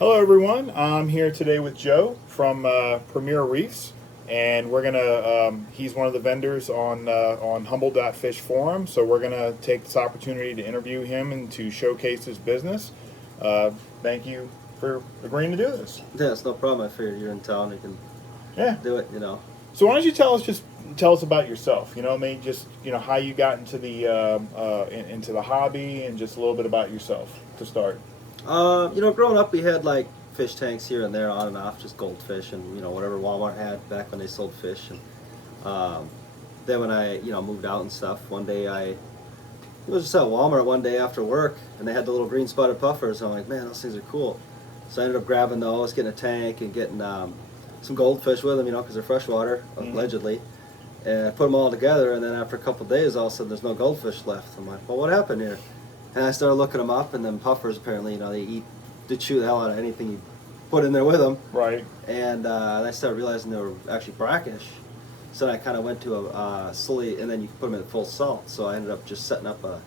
Hello, everyone. I'm here today with Joe from Premier Reefs, and we're gonna. He's one of the vendors on Humble.Fish Forum, so we're gonna take this opportunity to interview him and to showcase his business. Thank you for agreeing to do this. Yeah, it's no problem. I figured you're in town, you can Yeah. do it. So why don't you tell us about yourself? Maybe just how you got into the hobby, and just a little bit about yourself to start. Growing up, we had like fish tanks here and there, on and off, just goldfish and whatever Walmart had back when they sold fish. And then when I moved out and stuff, one day I was just at Walmart one day after work, and they had the little green spotted puffers. And I'm like, man, those things are cool. So I ended up grabbing those, getting a tank, and getting some goldfish with them, because they're freshwater, allegedly. And I put them all together, and then after a couple of days, all of a sudden there's no goldfish left. I'm like, well, what happened here? And I started looking them up, and then puffers apparently, they chew the hell out of anything you put in there with them. Right. And I started realizing they were actually brackish. So I kind of went to a slowly, and then you put them in full salt. So I ended up just setting up I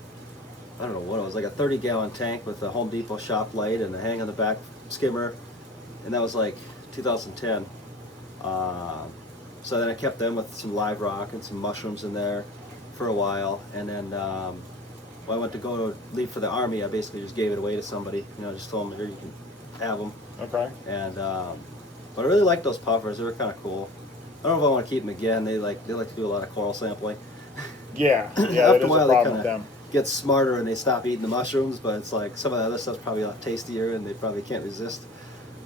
don't know what it was, like a 30-gallon tank with a Home Depot shop light and a hang on the back skimmer. And that was like 2010. So then I kept them with some live rock and some mushrooms in there for a while. And then when I went to leave for the Army, I basically just gave it away to somebody. Just told them, here, you can have them. Okay. And but I really liked those puffers. They were kind of cool. I don't know if I want to keep them again. They like to do a lot of coral sampling. Yeah. After that is a while, a they problem kind with them. of get smarter and they stop eating the mushrooms. But it's like some of the other stuff's probably a lot tastier, and they probably can't resist.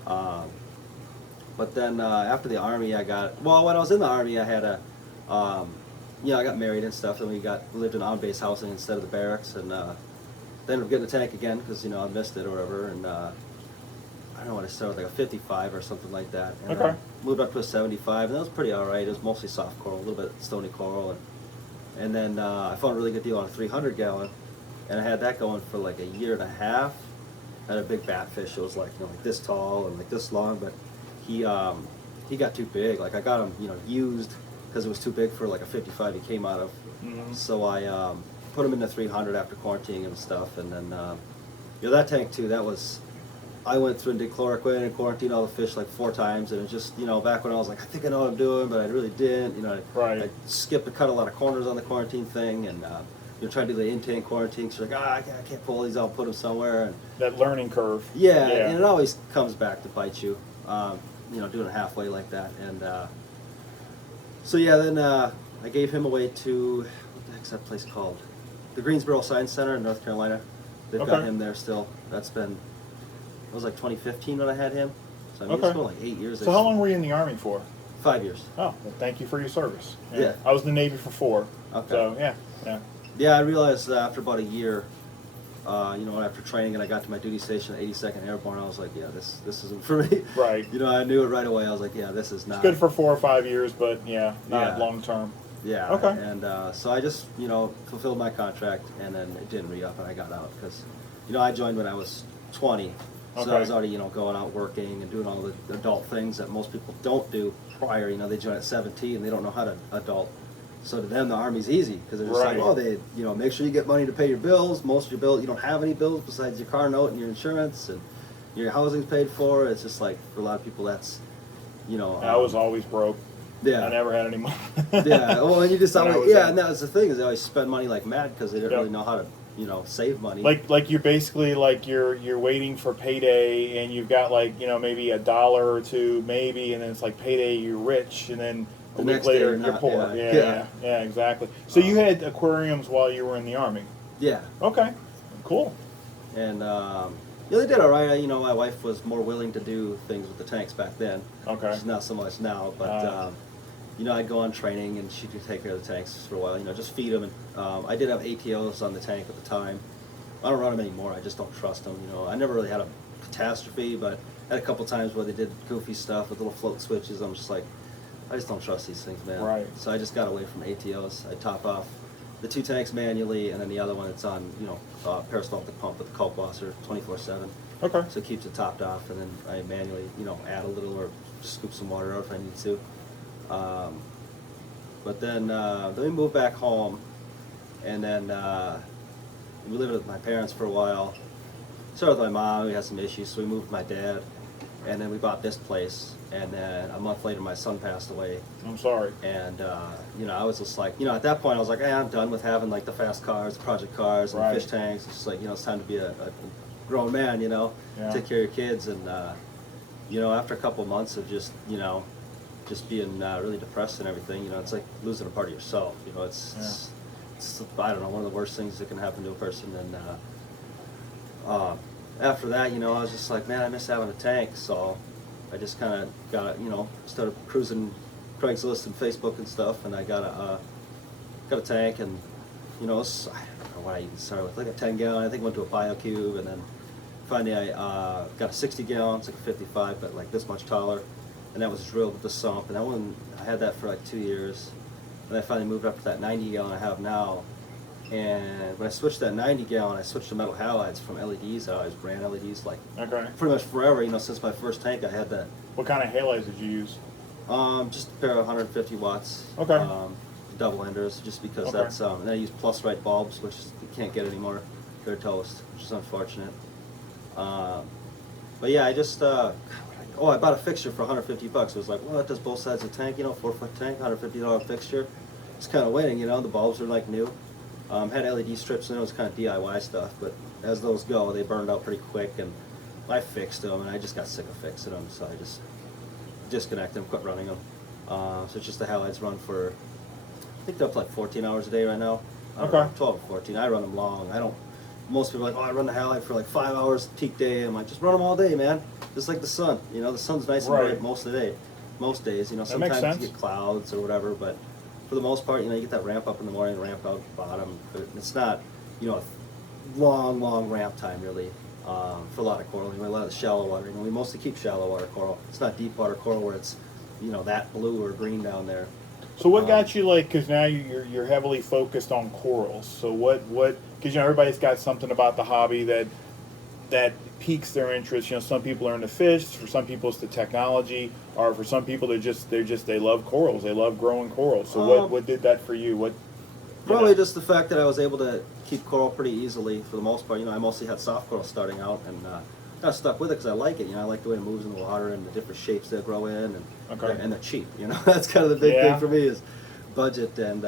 But then after the Army, when I was in the Army, I had I got married and stuff, and we lived in on-base housing instead of the barracks, and then ended up getting a tank again because I missed it or whatever, and I don't know when I started, like a 55 or something like that. And Okay. Moved up to a 75, and that was pretty all right. It was mostly soft coral, a little bit stony coral, and then I found a really good deal on a 300-gallon, and I had that going for like a year and a half. I had a big batfish. It was like like this tall and like this long, but he got too big. Like I got him used because it was too big for like a 55 he came out of. Mm-hmm. So I put him in the 300 after quarantining and stuff, and then that tank too. I went through and did chloroquine and quarantined all the fish like 4 times, and it was just back when I was like, I think I know what I'm doing, but I really didn't. Right. I skipped and cut a lot of corners on the quarantine thing, and trying to do the in-tank quarantine. So like, I can't pull these out, put them somewhere, and That learning curve. yeah, and it always comes back to bite you. Doing it halfway like that, and then I gave him away to, what the heck's that place called? The Greensboro Science Center in North Carolina. They've got Okay. him there still. It was like 2015 when I had him. So I mean, Okay. it's been like 8 years. So how long were you in the Army for? 5 years. Oh, well, thank you for your service. Yeah. I was in the Navy for 4. Okay. So yeah. Yeah, I realized that after about a year, after training and I got to my duty station at 82nd Airborne, I was like, yeah, this isn't for me. Right. I knew it right away. I was like, yeah, this is not. It's good for 4 or 5 years, but not Yeah. long term. Yeah. Okay. And so I just, fulfilled my contract, and then it didn't re-up, and I got out because, I joined when I was 20. So Okay. I was already, going out working and doing all the adult things that most people don't do prior. They join at 17, they don't know how to adult. So to them, the Army's easy because they're just Right. like, oh, they, make sure you get money to pay your bills. Most of your bills, you don't have any bills besides your car note and your insurance, and your housing's paid for. It's just like, for a lot of people, that's, I was always broke. yeah. I never had any money. Yeah, well, and you just When I always, was yeah, in- and that was the thing, is they always spend money like mad because they didn't Yep. really know how to, save money. Like you're basically like you're waiting for payday, and you've got like maybe $1 or 2 maybe, and then it's like payday, you're rich, and then a The week next day later you're you're not, poor. yeah. Yeah, exactly. So you had aquariums while you were in the Army. Yeah, Okay, cool. and they did all right. My wife was more willing to do things with the tanks back then. Okay. She's not so much now, but I'd go on training, and she could take care of the tanks for a while. Just feed them, and I did have ATOs on the tank at the time. I don't run them anymore. I just don't trust them. I never really had a catastrophe, but I had a couple times where they did goofy stuff with little float switches. I'm just like, I just don't trust these things, man. Right. So I just got away from ATOs. I top off the 2 tanks manually, and then the other one, it's on peristaltic pump with the culp washer 24/7. Okay. So it keeps it topped off, and then I manually add a little or scoop some water out if I need to. But then we moved back home, and then we lived with my parents for a while. Started with my mom. We had some issues, so we moved with my dad, and then we bought this place, and then a month later my son passed away. I'm sorry. And I was just like, at that point I was like, hey, I'm done with having like the fast cars, the project cars, and Right. fish tanks. It's just like, it's time to be a grown man, Yeah. take care of your kids. And after a couple of months of just being really depressed and everything, it's like losing a part of yourself. It's I don't know, one of the worst things that can happen to a person. And after that, I was just like, man, I miss having a tank. So I just kind of got, started cruising Craigslist and Facebook and stuff, and I got a tank, and I don't know what I even started with, like a 10-gallon. I think went to a BioCube, and then finally I got a 60-gallon, it's like a 55, but like this much taller, and that was drilled with the sump, and that one I had that for like 2 years, and I finally moved up to that 90-gallon I have now. And when I switched that 90-gallon, I switched to metal halides from LEDs. I always ran LEDs like Okay. pretty much forever. Since my first tank, I had that. What kind of halides did you use? Just a pair of 150 watts. Okay. Double enders, just because Okay. that's. And I use plus right bulbs, which you can't get anymore. They're toast, which is unfortunate. But yeah, I just. I bought a fixture for 150 bucks. It was like, well, that does both sides of the tank. 4-foot tank, $150 fixture. It's kind of winning. The bulbs are like new. Had LED strips in it. It was kind of DIY stuff, but as those go, they burned out pretty quick, and I fixed them, and I just got sick of fixing them, so I just disconnected them, quit running them. So it's just the halides run for, I think they're up to like 14 hours a day right now. I don't know, Okay. 12 or 14. I run them long. Most people are like, oh, I run the halide for like 5 hours peak day. I'm like, just run them all day, man. Just like the sun. The sun's nice and Right. bright most of the day, most days. makes Sometimes sense. you get clouds or whatever, but for the most part, you get that ramp up in the morning, ramp out bottom. But it's not, a long ramp time really for a lot of coral. A lot of the shallow water. We mostly keep shallow water coral. It's not deep water coral where it's, that blue or green down there. So what got you because now you're heavily focused on corals. So what because everybody's got something about the hobby that piques their interest. Some people are into fish. For some people, it's the technology. Or for some people, they love corals. They love growing corals. So what did that for you? Probably just the fact that I was able to keep coral pretty easily for the most part. I mostly had soft coral starting out, and got stuck with it because I like it. I like the way it moves in the water and the different shapes they grow in, and they're cheap. That's kind of the big thing for me is budget, and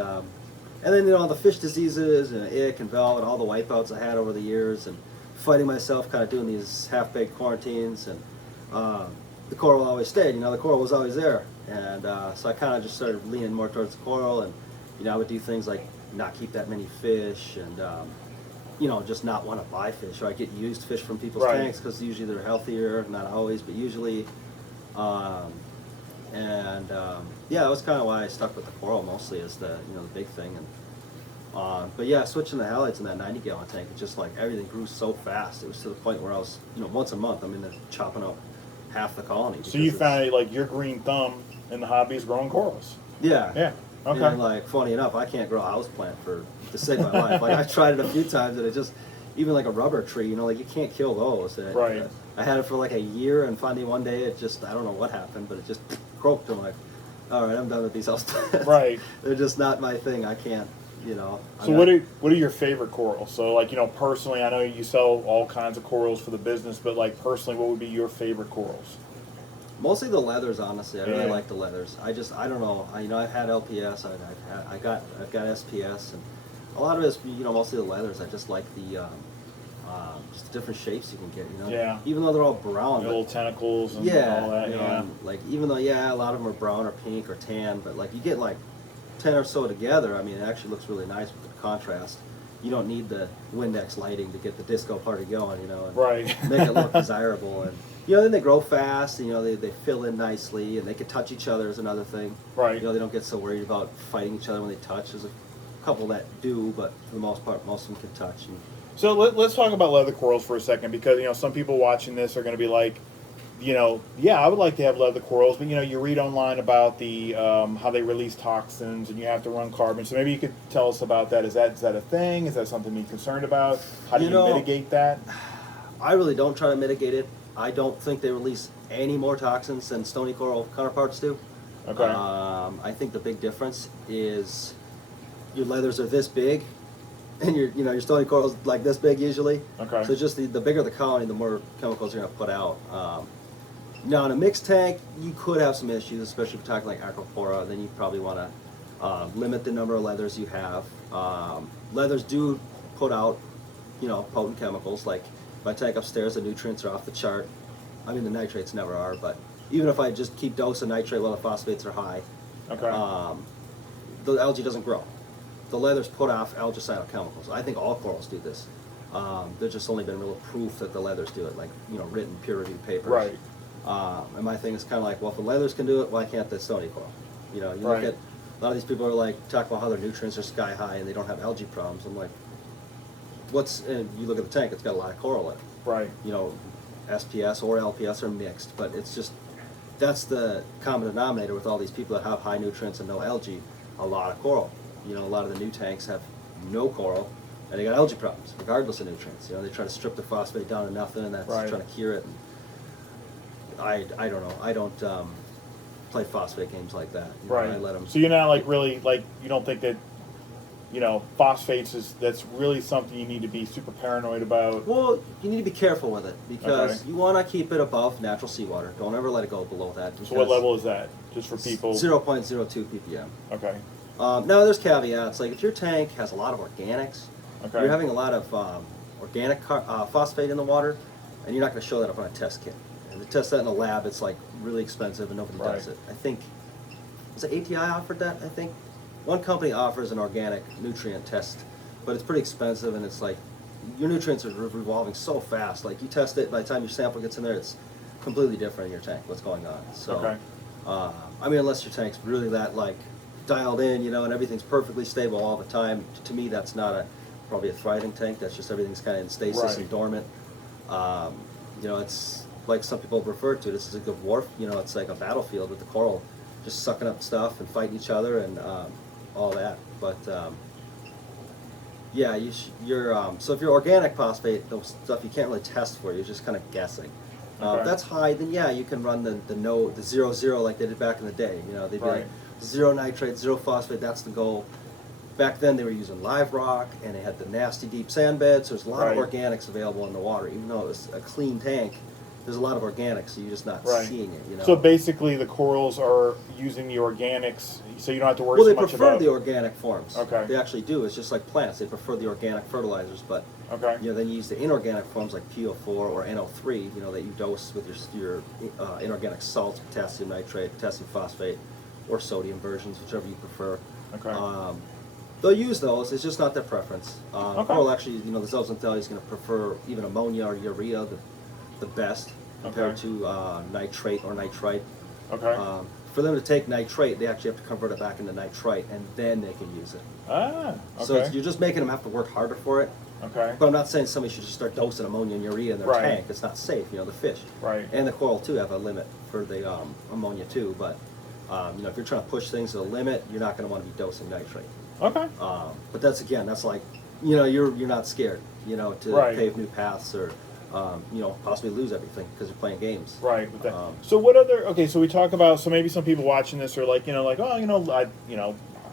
then the fish diseases and ick and velvet, all the wipeouts I had over the years, and fighting myself, kind of doing these half-baked quarantines, and the coral always stayed. The coral was always there, and so I kind of just started leaning more towards the coral, and I would do things like not keep that many fish, and just not want to buy fish, or I get used fish from people's Right. tanks because usually they're healthier, not always, but usually. Yeah, that was kind of why I stuck with the coral mostly as the the big thing, and but yeah, switching the halides in that 90-gallon tank, it's just like everything grew so fast. It was to the point where I was once a month I'm in there chopping up half the colony. So you found it like your green thumb in the hobby is growing corals. Yeah. Yeah. Okay. And like, funny enough, I can't grow a houseplant to save my life. Like, I tried it a few times, and it just, even like a rubber tree, you can't kill those. And Right. I had it for like a year, and finally one day it just, I don't know what happened, but it just croaked. I'm like, all right, I'm done with these houseplants. Right. They're just not my thing. I can't, So what are your favorite corals? So like personally, I know you sell all kinds of corals for the business, but like personally, what would be your favorite corals? Mostly the leathers, honestly. I really Yeah. like the leathers. I don't know. I've had LPS. I've got SPS, and a lot of it's mostly the leathers. I just like the just the different shapes you can get. Yeah. Even though they're all brown. The but- little tentacles and yeah. all that. and, like even though a lot of them are brown or pink or tan, but like you get like 10 or so together. I mean, it actually looks really nice with the contrast. You don't need the Windex lighting to get the disco party going. And Right. make it look desirable, and then they grow fast, and they fill in nicely, and they can touch each other is another thing. Right. They don't get so worried about fighting each other when they touch. There's a couple that do, but for the most part, most of them can touch. And So let's talk about leather corals for a second, because some people watching this are going to be like, yeah, I would like to have leather corals, but you read online about the how they release toxins and you have to run carbon. So maybe you could tell us about that. Is that a thing? Is that something to be concerned about? How do you mitigate that? I really don't try to mitigate it. I don't think they release any more toxins than stony coral counterparts do. Okay. I think the big difference is your leathers are this big, and your stony coral's like this big usually. Okay. So just the bigger the colony, the more chemicals you're going to put out. Now in a mixed tank, you could have some issues, especially if you're talking like aquapora. Then you probably want to limit the number of leathers you have. Leathers do put out, potent chemicals. Like my tank upstairs, the nutrients are off the chart. I mean, the nitrates never are, but even if I just keep dosing nitrate while the phosphates are high, the algae doesn't grow. The leathers put off algaecidal chemicals. I think all corals do this. There's just only been real proof that the leathers do it, like written peer-reviewed papers. Right. And my thing is kind of like, well, if the leathers can do it, why can't the stony coral? You look at a lot of these people are like talk about how their nutrients are sky high and they don't have algae problems. I'm like, and you look at the tank, it's got a lot of coral in it. Right. SPS or LPS are mixed, but it's just, that's the common denominator with all these people that have high nutrients and no algae, a lot of coral. A lot of the new tanks have no coral and they got algae problems regardless of nutrients. They try to strip the phosphate down to nothing and that's trying to cure it. And I don't know. I don't play phosphate games like that. Right. I let them. So you're not like really like, you don't think that phosphates that's really something you need to be super paranoid about? Well, you need to be careful with it because you want to keep it above natural seawater. Don't ever let it go below that. So what level is that? Just for people? 0.02 ppm. Okay. Now there's caveats. Like if your tank has a lot of organics, you're having a lot of organic phosphate in the water, and you're not going to show that up on a test kit. And to test that in a lab, it's like really expensive and nobody does it. I think, was it ATI offered that? I think one company offers an organic nutrient test, but it's pretty expensive and it's like your nutrients are revolving so fast. Like you test it, by the time your sample gets in there, it's completely different in your tank. What's going on? So, I mean, unless your tank's really that like dialed in, and everything's perfectly stable all the time. To me, that's not probably a thriving tank. That's just everything's kind of in stasis and dormant. It's like some people refer to it. This is a good wharf. It's like a battlefield with the coral just sucking up stuff and fighting each other and all that. But yeah, so if you're organic phosphate, those stuff you can't really test for. You're just kind of guessing. If that's high, then yeah, you can run the 0-0 like they did back in the day. They'd be like 0 nitrate, 0 phosphate. That's the goal. Back then they were using live rock and they had the nasty deep sand beds. So there's a lot of organics available in the water, even though it was a clean tank. There's a lot of organics, so you're just not seeing it. So basically, the corals are using the organics, so you don't have to worry so much about. Well, they prefer the organic forms. Okay. They actually do. It's just like plants. They prefer the organic fertilizers, but then you use the inorganic forms like PO4 or NO3. That you dose with your inorganic salts, potassium nitrate, potassium phosphate, or sodium versions, whichever you prefer. They'll use those. It's just not their preference. Coral actually, the zooxanthellae is going to prefer even ammonia or urea, the best compared to nitrate or nitrite. For them to take nitrate, they actually have to convert it back into nitrite, and then they can use it. So you're just making them have to work harder for it. But I'm not saying somebody should just start dosing ammonia and urea in their tank. It's not safe. The fish and the coral too have a limit for the ammonia too. But if you're trying to push things to the limit, you're not going to want to be dosing nitrate. But that's like you're not scared to pave new paths or possibly lose everything because you're playing games. With that. So what other? So we talk about. So maybe some people watching this are like, I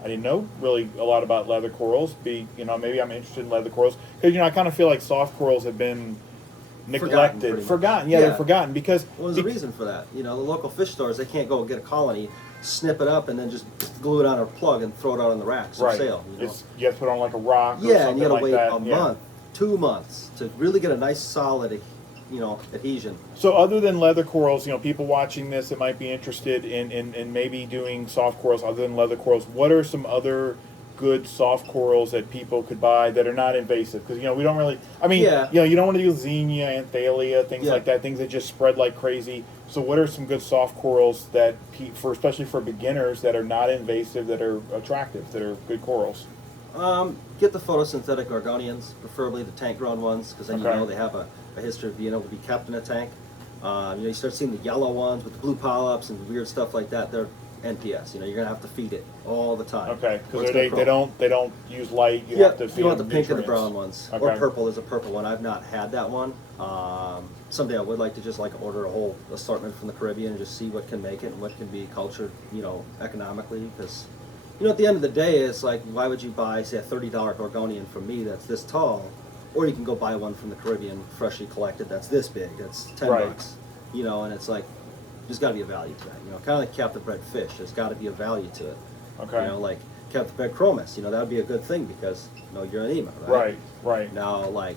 didn't know really a lot about leather corals. Maybe I'm interested in leather corals because I kind of feel like soft corals have been neglected, forgotten. They're forgotten because. Well, there's a reason for that. The local fish stores, they can't go get a colony, snip it up, and then just glue it on a plug and throw it out on the racks for sale. You have to put on like a rock. Or and you got to wait a month, 2 months to really get a nice solid, adhesion. So other than leather corals, people watching this that might be interested in maybe doing soft corals other than leather corals, what are some other good soft corals that people could buy that are not invasive? Because, we don't really, you don't want to do Xenia, Anthalia, things like that, things that just spread like crazy. So what are some good soft corals that, especially for beginners, that are not invasive, that are attractive, that are good corals? Get the photosynthetic gorgonians, preferably the tank-grown ones, because then they have a history of being able to be kept in a tank. You start seeing the yellow ones with the blue polyps and weird stuff like that. They're NPS. You're gonna have to feed it all the time. Because they don't use light. You have to feed you want the them pink and the nutrients. brown ones, or purple. There's a purple one. I've not had that one. Someday I would like to just order a whole assortment from the Caribbean and just see what can make it and what can be cultured, economically, because. At the end of the day, it's like, why would you buy, say, a $30 gorgonian from me that's this tall, or you can go buy one from the Caribbean, freshly collected, that's this big, that's $10. And it's like, there's got to be a value to that. You know, kind of like captive bred fish. There's got to be a value to it. Okay. You know, like captive bred chromis. You know, that would be a good thing because you know you're an ema, right? Right. Right. Now, like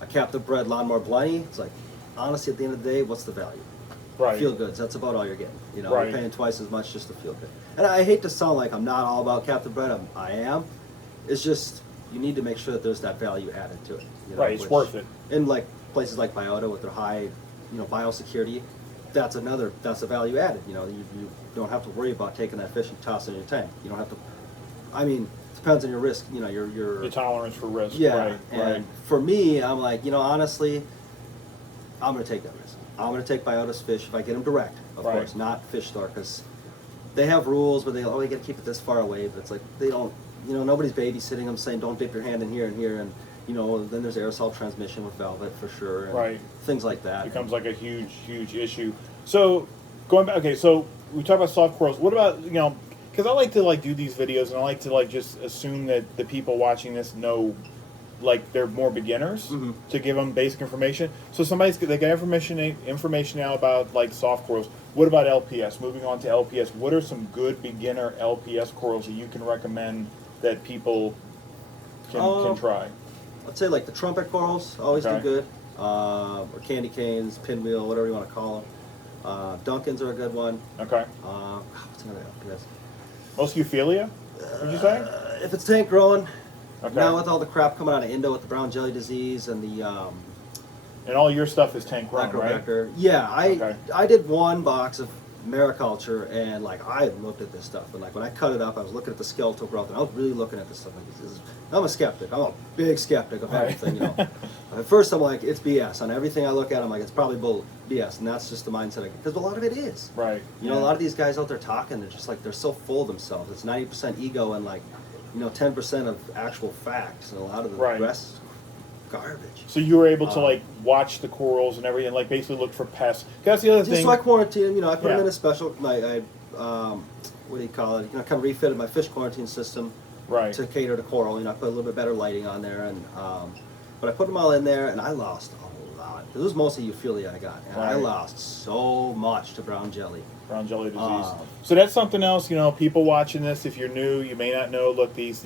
a captive bred lawnmower blenny, it's like honestly, at the end of the day, what's the value? Right. Feel goods. That's about all you're getting. You know, Right. you're paying twice as much just to feel good. And I hate to sound like I'm not all about captive bred. I am. It's just you need to make sure that there's that value added to it. You know, Right. It's worth it. In like places like Biota with their high, you know, biosecurity, that's a value added. You know, you don't have to worry about taking that fish and tossing it in your tank. You don't have to. I mean, it depends on your risk. You know, your tolerance for risk. Yeah. Right. And Right. for me, I'm like, you know, honestly, I'm gonna take that risk. I'm gonna take Biota's fish if I get them direct, of Right. course, not fish store, because they have rules, but you gotta keep it this far away. But it's like they don't, you know, nobody's babysitting them, saying don't dip your hand in here and here, and you know, then there's aerosol transmission with velvet for sure, and Right. things like that. Becomes like a huge issue. So going back, okay, so we talk about soft corals. What about, you know, because I like to like do these videos and I like to like just assume that the people watching this know, like they're more beginners, Mhm. to give them basic information. So they got information now about like soft corals. What about LPS? Moving on to LPS, what are some good beginner LPS corals that you can recommend that people can try? I'd say like the trumpet corals always Okay. do good, or candy canes, pinwheel, whatever you want to call them. Duncans are a good one. Okay. What's another LPS? Most Euphilia, would you say? If it's tank growing, Okay. now with all the crap coming out of Indo with the brown jelly disease and the And all your stuff is tank grown, right? Acrobacter. Yeah, Okay. I did one box of Mariculture, and like I looked at this stuff, and like when I cut it up, I was looking at the skeletal growth, and I was really looking at this stuff. Like, I'm a skeptic. I'm a big skeptic of Right. everything. You know, at first I'm like, it's BS on everything I look at. I'm like, it's probably BS, and that's just the mindset because a lot of it is. Right. You know, a lot of these guys out there talking, they're just like they're so full of themselves. It's 90% ego and like, you know, 10% of actual facts, and a lot of the Right. rest garbage. So you were able to like watch the corals and everything, like basically look for pests. That's the other Just thing. so I quarantine, you know, I put Yeah. them in a special, what do you call it? You know, kind of refitted my fish quarantine system Right. to cater to coral. You know, I put a little bit better lighting on there, and but I put them all in there, and I lost a lot. It was mostly Euphilia I got, and I Right. lost so much to brown jelly. Brown jelly disease. Um, So that's something else. You know, people watching this, if you're new, you may not know. Look, these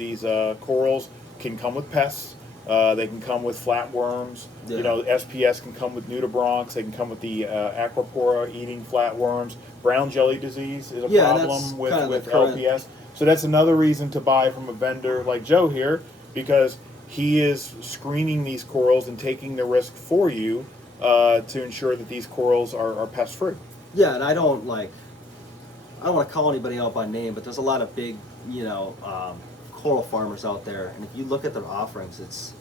corals can come with pests. They can come with flatworms. Yeah. You know, SPS can come with nudibranchs. They can come with the aquapora eating flatworms. Brown jelly disease is a Yeah, and that's problem with, kind of the with current- LPS. So that's another reason to buy from a vendor like Joe here, because he is screening these corals and taking the risk for you to ensure that these corals are pest free. Yeah, and I don't want to call anybody out by name, but there's a lot of big, you know, coral farmers out there, and if you look at their offerings, it's,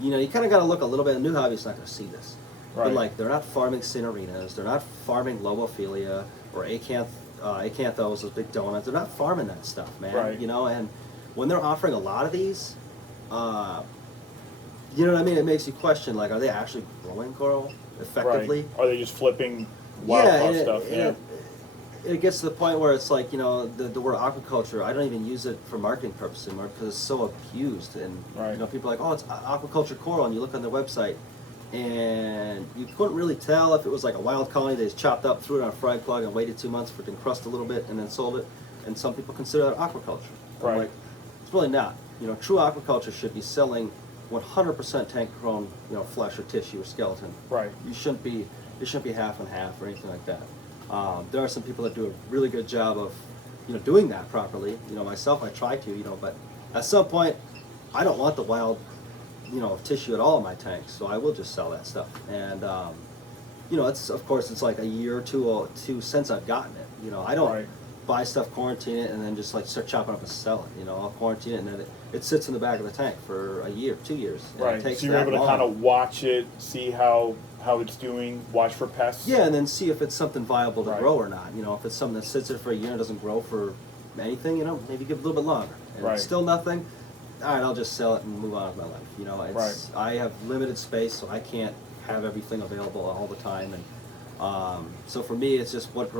you know, you kind of got to look a little bit. A new hobbyist not going to see this, Right. but like they're not farming cinerinas, they're not farming lobophilia or acanthos, those big donuts. They're not farming that stuff, man. Right. You know, and when they're offering a lot of these, you know what I mean? It makes you question, like, are they actually growing coral effectively? Right. Are they just flipping wild caught and stuff? it gets to the point where it's like, you know, the word aquaculture, I don't even use it for marketing purposes anymore because it's so abused. And, Right. you know, people are like, oh, it's aquaculture coral, and you look on their website, and you couldn't really tell if it was like a wild colony they just chopped up, threw it on a frag plug, and waited 2 months for it to encrust a little bit, and then sold it. And some people consider that aquaculture. I'm Right. like, it's really not. You know, true aquaculture should be selling 100% tank-grown, you know, flesh or tissue or skeleton. Right. It shouldn't be half and half or anything like that. There are some people that do a really good job of, you know, doing that properly. You know, myself, I try to, you know, but at some point, I don't want the wild, you know, tissue at all in my tanks, so I will just sell that stuff. And, you know, it's, of course, it's like a year or two since I've gotten it. You know, I don't Right. buy stuff, quarantine it, and then just like start chopping up and sell it. You know, I'll quarantine it, and then it sits in the back of the tank for a year, 2 years. And Right. It takes So you're that able to long. kind of watch it, see how it's doing, watch for pests. Yeah, and then see if it's something viable to Right. grow or not. You know, if it's something that sits there for a year and doesn't grow for anything, you know, maybe give it a little bit longer. And Right. it's still nothing, all right, I'll just sell it and move on with my life. You know, it's I have limited space, so I can't have everything available all the time. And so for me, it's just what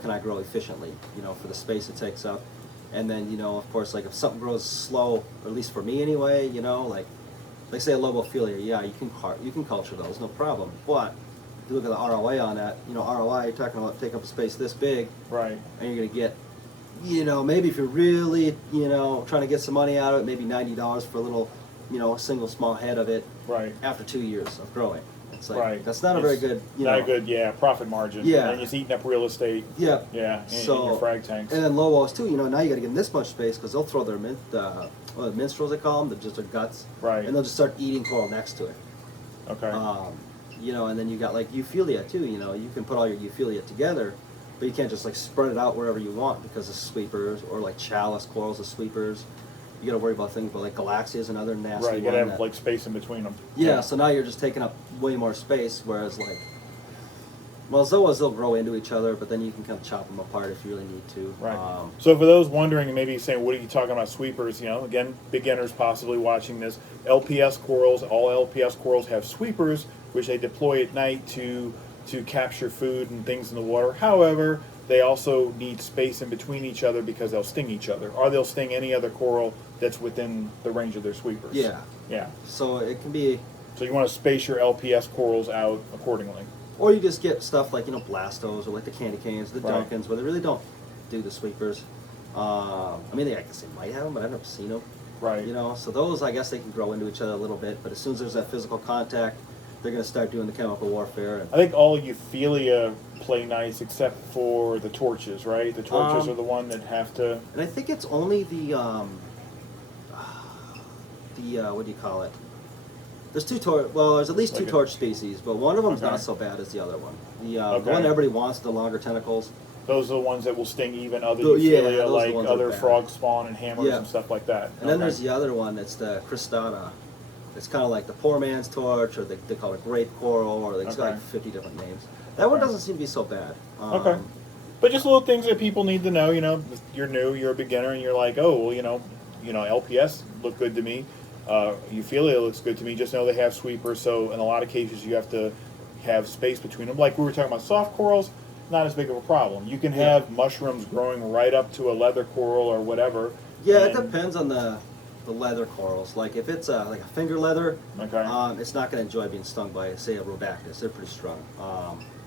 can I grow efficiently, you know, for the space it takes up. And then, you know, of course, like if something grows slow, or at least for me anyway, you know, like say a lobophilia, yeah, you can culture those, no problem. But if you look at the ROI on that, ROI, you're talking about taking up a space this big, Right. and you're going to get, maybe if you're really, trying to get some money out of it, maybe $90 for a little, a single small head of it. Right. After 2 years of growing. It's like, Right. that's not a very good, Not a good, profit margin. Yeah. And it's eating up real estate. Yeah. Yeah, in your frag tanks. And then low walls too, now you got to give them this much space because they'll throw their minstrels, they call them, they're just their guts. Right. And they'll just start eating coral next to it. Okay. And then you got like Euphilia too, you can put all your Euphilia together, but you can't just like spread it out wherever you want because of sweepers, or like chalice corals of sweepers. You got to worry about things, but like Galaxia's another nasty Right, you gotta one have like space in between them. Yeah, so now you're just taking up way more space, whereas like, well, zoas, they'll grow into each other, but then you can kind of chop them apart if you really need to. Right. So for those wondering and maybe saying, what are you talking about sweepers? Again, beginners possibly watching this. LPS corals, all LPS corals have sweepers, which they deploy at night to capture food and things in the water. However, they also need space in between each other because they'll sting each other, or they'll sting any other coral that's within the range of their sweepers. Yeah. Yeah. So it can be... So you want to space your LPS corals out accordingly. Or you just get stuff like, Blastos, or like the candy canes, the Right. Duncans, where they really don't do the sweepers. I guess they might have them, but I've never seen them. Right. So those, I guess they can grow into each other a little bit, but as soon as there's that physical contact, they're going to start doing the chemical warfare. And, I think all Euphilia play nice except for the torches, right? The torches are the one that have to... and I think it's only the what do you call it? There's there's at least two torch species, but one of them's Okay. not so bad as the other one. The Okay. one everybody wants, the longer tentacles. Those are the ones that will sting even other Yeah, Euphilia, those are the like ones that are other bad. frog spawn and hammers Yeah. and stuff like that. And then there's the other one, it's the cristata. It's kind of like the poor man's torch, or they call it grape coral, or it's got Okay. like 50 different names. That one Okay. doesn't seem to be so bad. Okay. But just little things that people need to know. You're new, you're a beginner, and you're like, oh, well, LPS look good to me. Euphilia looks good to me. Just know they have sweepers, so in a lot of cases you have to have space between them. Like we were talking about soft corals, not as big of a problem. You can have mushrooms growing right up to a leather coral or whatever. Yeah, it depends on the leather corals. Like if it's like a finger leather, Okay. it's not going to enjoy being stung by, say, a Rhodactis. They're pretty strong.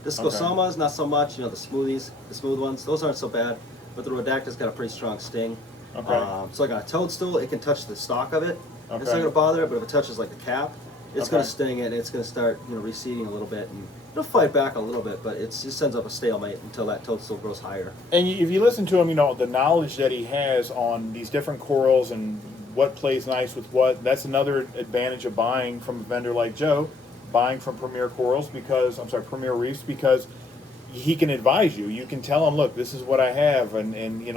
Discosomas, not so much. The smoothies, the smooth ones, those aren't so bad. But the Rhodactis got a pretty strong sting. Okay. So like on a toadstool, it can touch the stalk of it. Okay. It's not going to bother it, but if it touches like the cap, it's Okay. going to sting it, and it's going to start receding a little bit. And it'll fight back a little bit, but it just sends up a stalemate until that toadstool grows higher. And if you listen to him, the knowledge that he has on these different corals and what plays nice with what, that's another advantage of buying from a vendor like Joe, buying from Premier Reefs, because he can advise you. You can tell him, look, this is what I have, and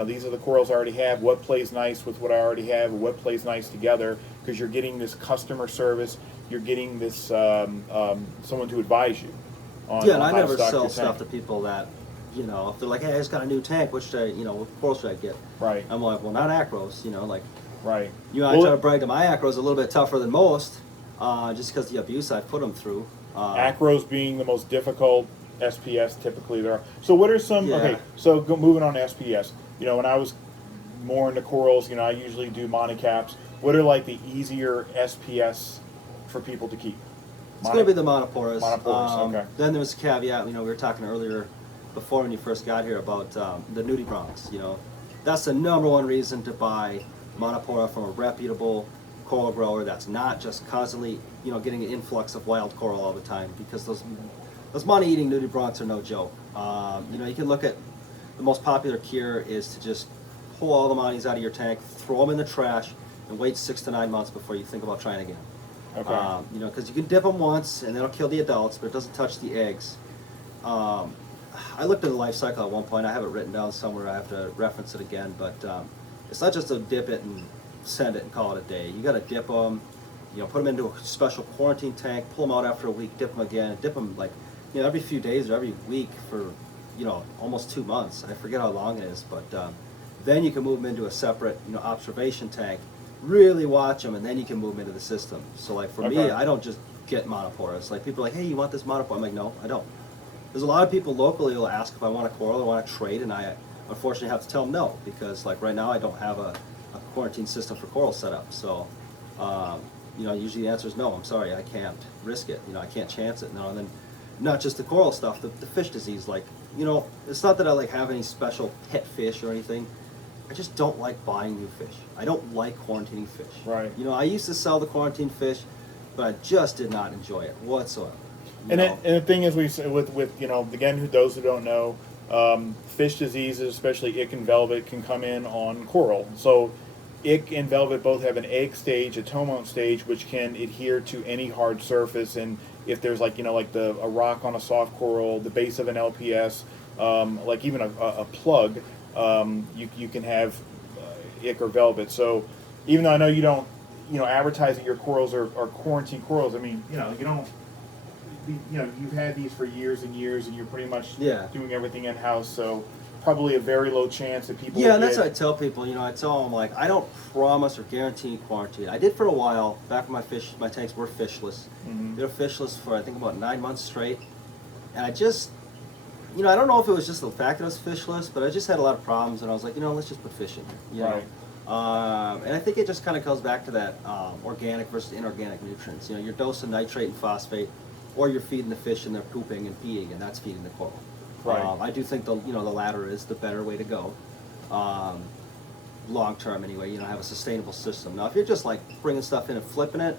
these are the corals I already have, what plays nice with what I already have, what plays nice together, because you're getting this customer service, you're getting this someone to advise you on Yeah, and on I how to never stock sell your stuff tank. to people that, if they're like, hey, I just got a new tank, what coral should I get? Right. I'm like, well, not acros, Right. I try to brag that my acros are a little bit tougher than most, just because the abuse I've put them through. Acros being the most difficult, SPS typically there are. So what are some, Yeah. okay, so moving on to SPS, when I was more into corals, I usually do monocaps. What are like the easier SPS for people to keep? It's going to be the monoporous. Monoporous, okay. Then there was a caveat, we were talking earlier before when you first got here about the nudibranchs, That's the number one reason to buy monopora from a reputable coral grower that's not just constantly, getting an influx of wild coral all the time, because those money-eating nudibranchs are no joke. You can look at the most popular cure is to just pull all the monies out of your tank, throw them in the trash, and wait 6 to 9 months before you think about trying again. Okay. Because you can dip them once and that'll kill the adults, but it doesn't touch the eggs. I looked at the life cycle at one point. I have it written down somewhere. I have to reference it again, but it's not just to dip it and send it and call it a day. You got to dip them. Put them into a special quarantine tank. Pull them out after a week. Dip them again. Dip them like every few days or every week for almost 2 months. I forget how long it is, but then you can move them into a separate observation tank. Really watch them, and then you can move them into the system. So like for me, Okay. I don't just get monoporous. Like people are like, hey, you want this monopora? I'm like, no, I don't. There's a lot of people locally who will ask if I want a coral or want to trade, and I unfortunately have to tell them no, because like right now I don't have a quarantine system for coral set up. So usually the answer is no. I'm sorry, I can't risk it. I can't chance it. No, and then not just the coral stuff, the fish disease. Like, you know, it's not that I like have any special pet fish or anything. I just don't like buying new fish. I don't like quarantining fish. Right. You know, I used to sell the quarantine fish, but I just did not enjoy it whatsoever. And the thing is, with you know, again, those who don't know, fish diseases, especially ick and velvet, can come in on coral. So ick and velvet both have an egg stage, a tomont stage, which can adhere to any hard surface. And if there's like, you know, like a rock on a soft coral, the base of an LPS, like even a plug, you can have ick or velvet. So even though I know you don't, you know, advertise that your corals are quarantine corals, I mean, you know, you don't. You know, you've had these for years and years, and you're pretty much doing everything in house. So probably a very low chance that people. Yeah, and that's what I tell people. You know, I tell them like I don't promise or guarantee quarantine. I did for a while back when my tanks were fishless. Mm-hmm. They were fishless for I think about 9 months straight, and I just, you know, I don't know if it was just the fact that it was fishless, but I just had a lot of problems, and I was like, you know, let's just put fish in there. You know? And I think it just kind of goes back to that organic versus inorganic nutrients. You know, your dose of nitrate and phosphate. Or you're feeding the fish and they're pooping and peeing, and that's feeding the coral. Right. I do think the latter is the better way to go, long term anyway. You know, have a sustainable system. Now, if you're just like bringing stuff in and flipping it,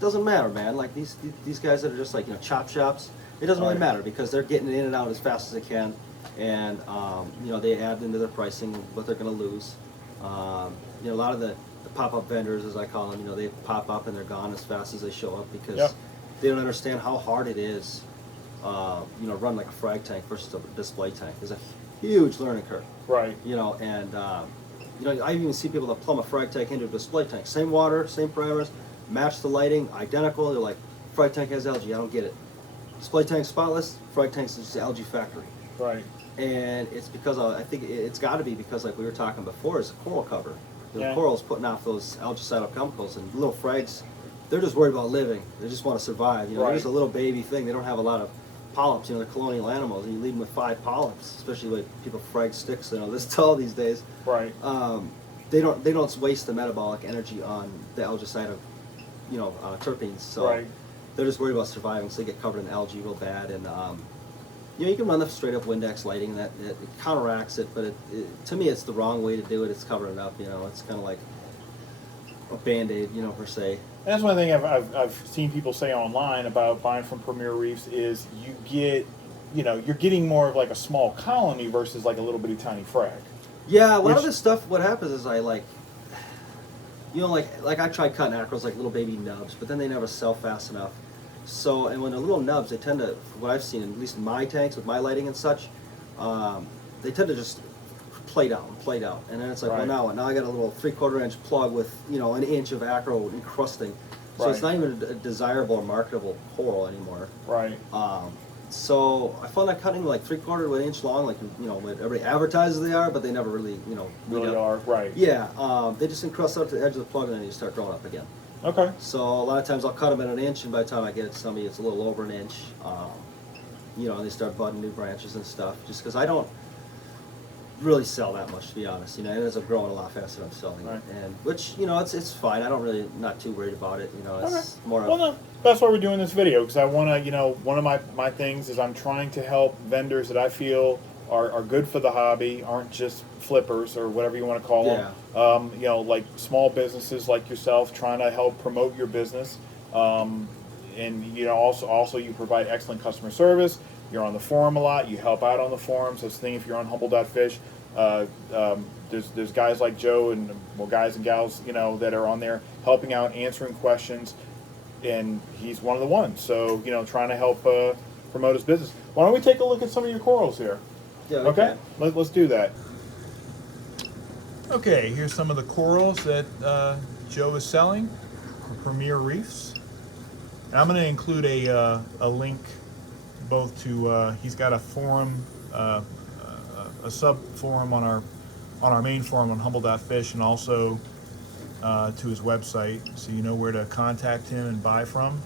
doesn't matter, man. Like these guys that are just like, you know, chop shops, it doesn't really matter because they're getting it in and out as fast as they can, and you know, they add into their pricing what they're going to lose. You know, a lot of the pop-up vendors, as I call them, you know, they pop up and they're gone as fast as they show up because. They don't understand how hard it is, you know, run like a frag tank versus a display tank. There's a huge learning curve. Right. You know, and you know, I even see people that plumb a frag tank into a display tank. Same water, same parameters, match the lighting, identical. They're like, frag tank has algae. I don't get it. Display tank spotless. Frag tank's just algae factory. Right. And it's because I think it's got to be because, like we were talking before, is the coral cover. The coral's putting off those algacidal chemicals, and little frags. They're just worried about living. They just want to survive. You know, they're just a little baby thing. They don't have a lot of polyps. You know, they're colonial animals, and you leave them with 5 polyps, especially with people frag sticks. You know, this tall these days. Right. They don't waste the metabolic energy on the algacidal, you know, terpenes. So they're just worried about surviving. So they get covered in algae real bad, and you know, you can run the straight up Windex lighting, and that it counteracts it. But to me, it's the wrong way to do it. It's covering it up. You know, it's kind of like a Band-Aid, you know, per se. And that's one thing I've seen people say online about buying from Premier Reefs is you get, you know, you're getting more of like a small colony versus like a little bitty tiny frag. Yeah, a lot of this stuff, what happens is I like, you know, like I tried cutting acros like little baby nubs, but then they never sell fast enough. So, and when they're little nubs, they tend to, what I've seen, at least in my tanks with my lighting and such, they tend to just plate out. And then it's like, well, now I got a little 3/4 inch plug with, you know, 1 inch of acro encrusting. So it's not even a desirable or marketable coral anymore. Right. So I found that cutting like 3/4 of an inch long, like, you know, what everybody advertises they are, but they never really, you know, really are. Right. Yeah. They just encrust out to the edge of the plug and then you start growing up again. Okay. So a lot of times I'll cut them at 1 inch, and by the time I get it to somebody, it's a little over 1 inch. You know, and they start budding new branches and stuff. Just because I don't really sell that much, to be honest. You know, it ends up growing a lot faster than I'm selling it, and which, you know, it's fine. I don't really, not too worried about it. You know, it's more. Well, no, that's why we're doing this video, because I want to, you know, one of my things is I'm trying to help vendors that I feel are good for the hobby, aren't just flippers or whatever you want to call them. You know, like small businesses like yourself, trying to help promote your business. And you know, also you provide excellent customer service. You're on the forum a lot. You help out on the forums. That's the thing. If you're on humble.fish, there's guys like Joe and well, guys and gals, you know, that are on there helping out, answering questions, and he's one of the ones. So, you know, trying to help promote his business. Why don't we take a look at some of your corals here? Yeah. Okay. Let's do that. Okay. Here's some of the corals that Joe is selling for Premier Reefs. And I'm going to include a link both to he's got a forum, a sub forum on our main forum on humble.fish, and also to his website, so you know where to contact him and buy from.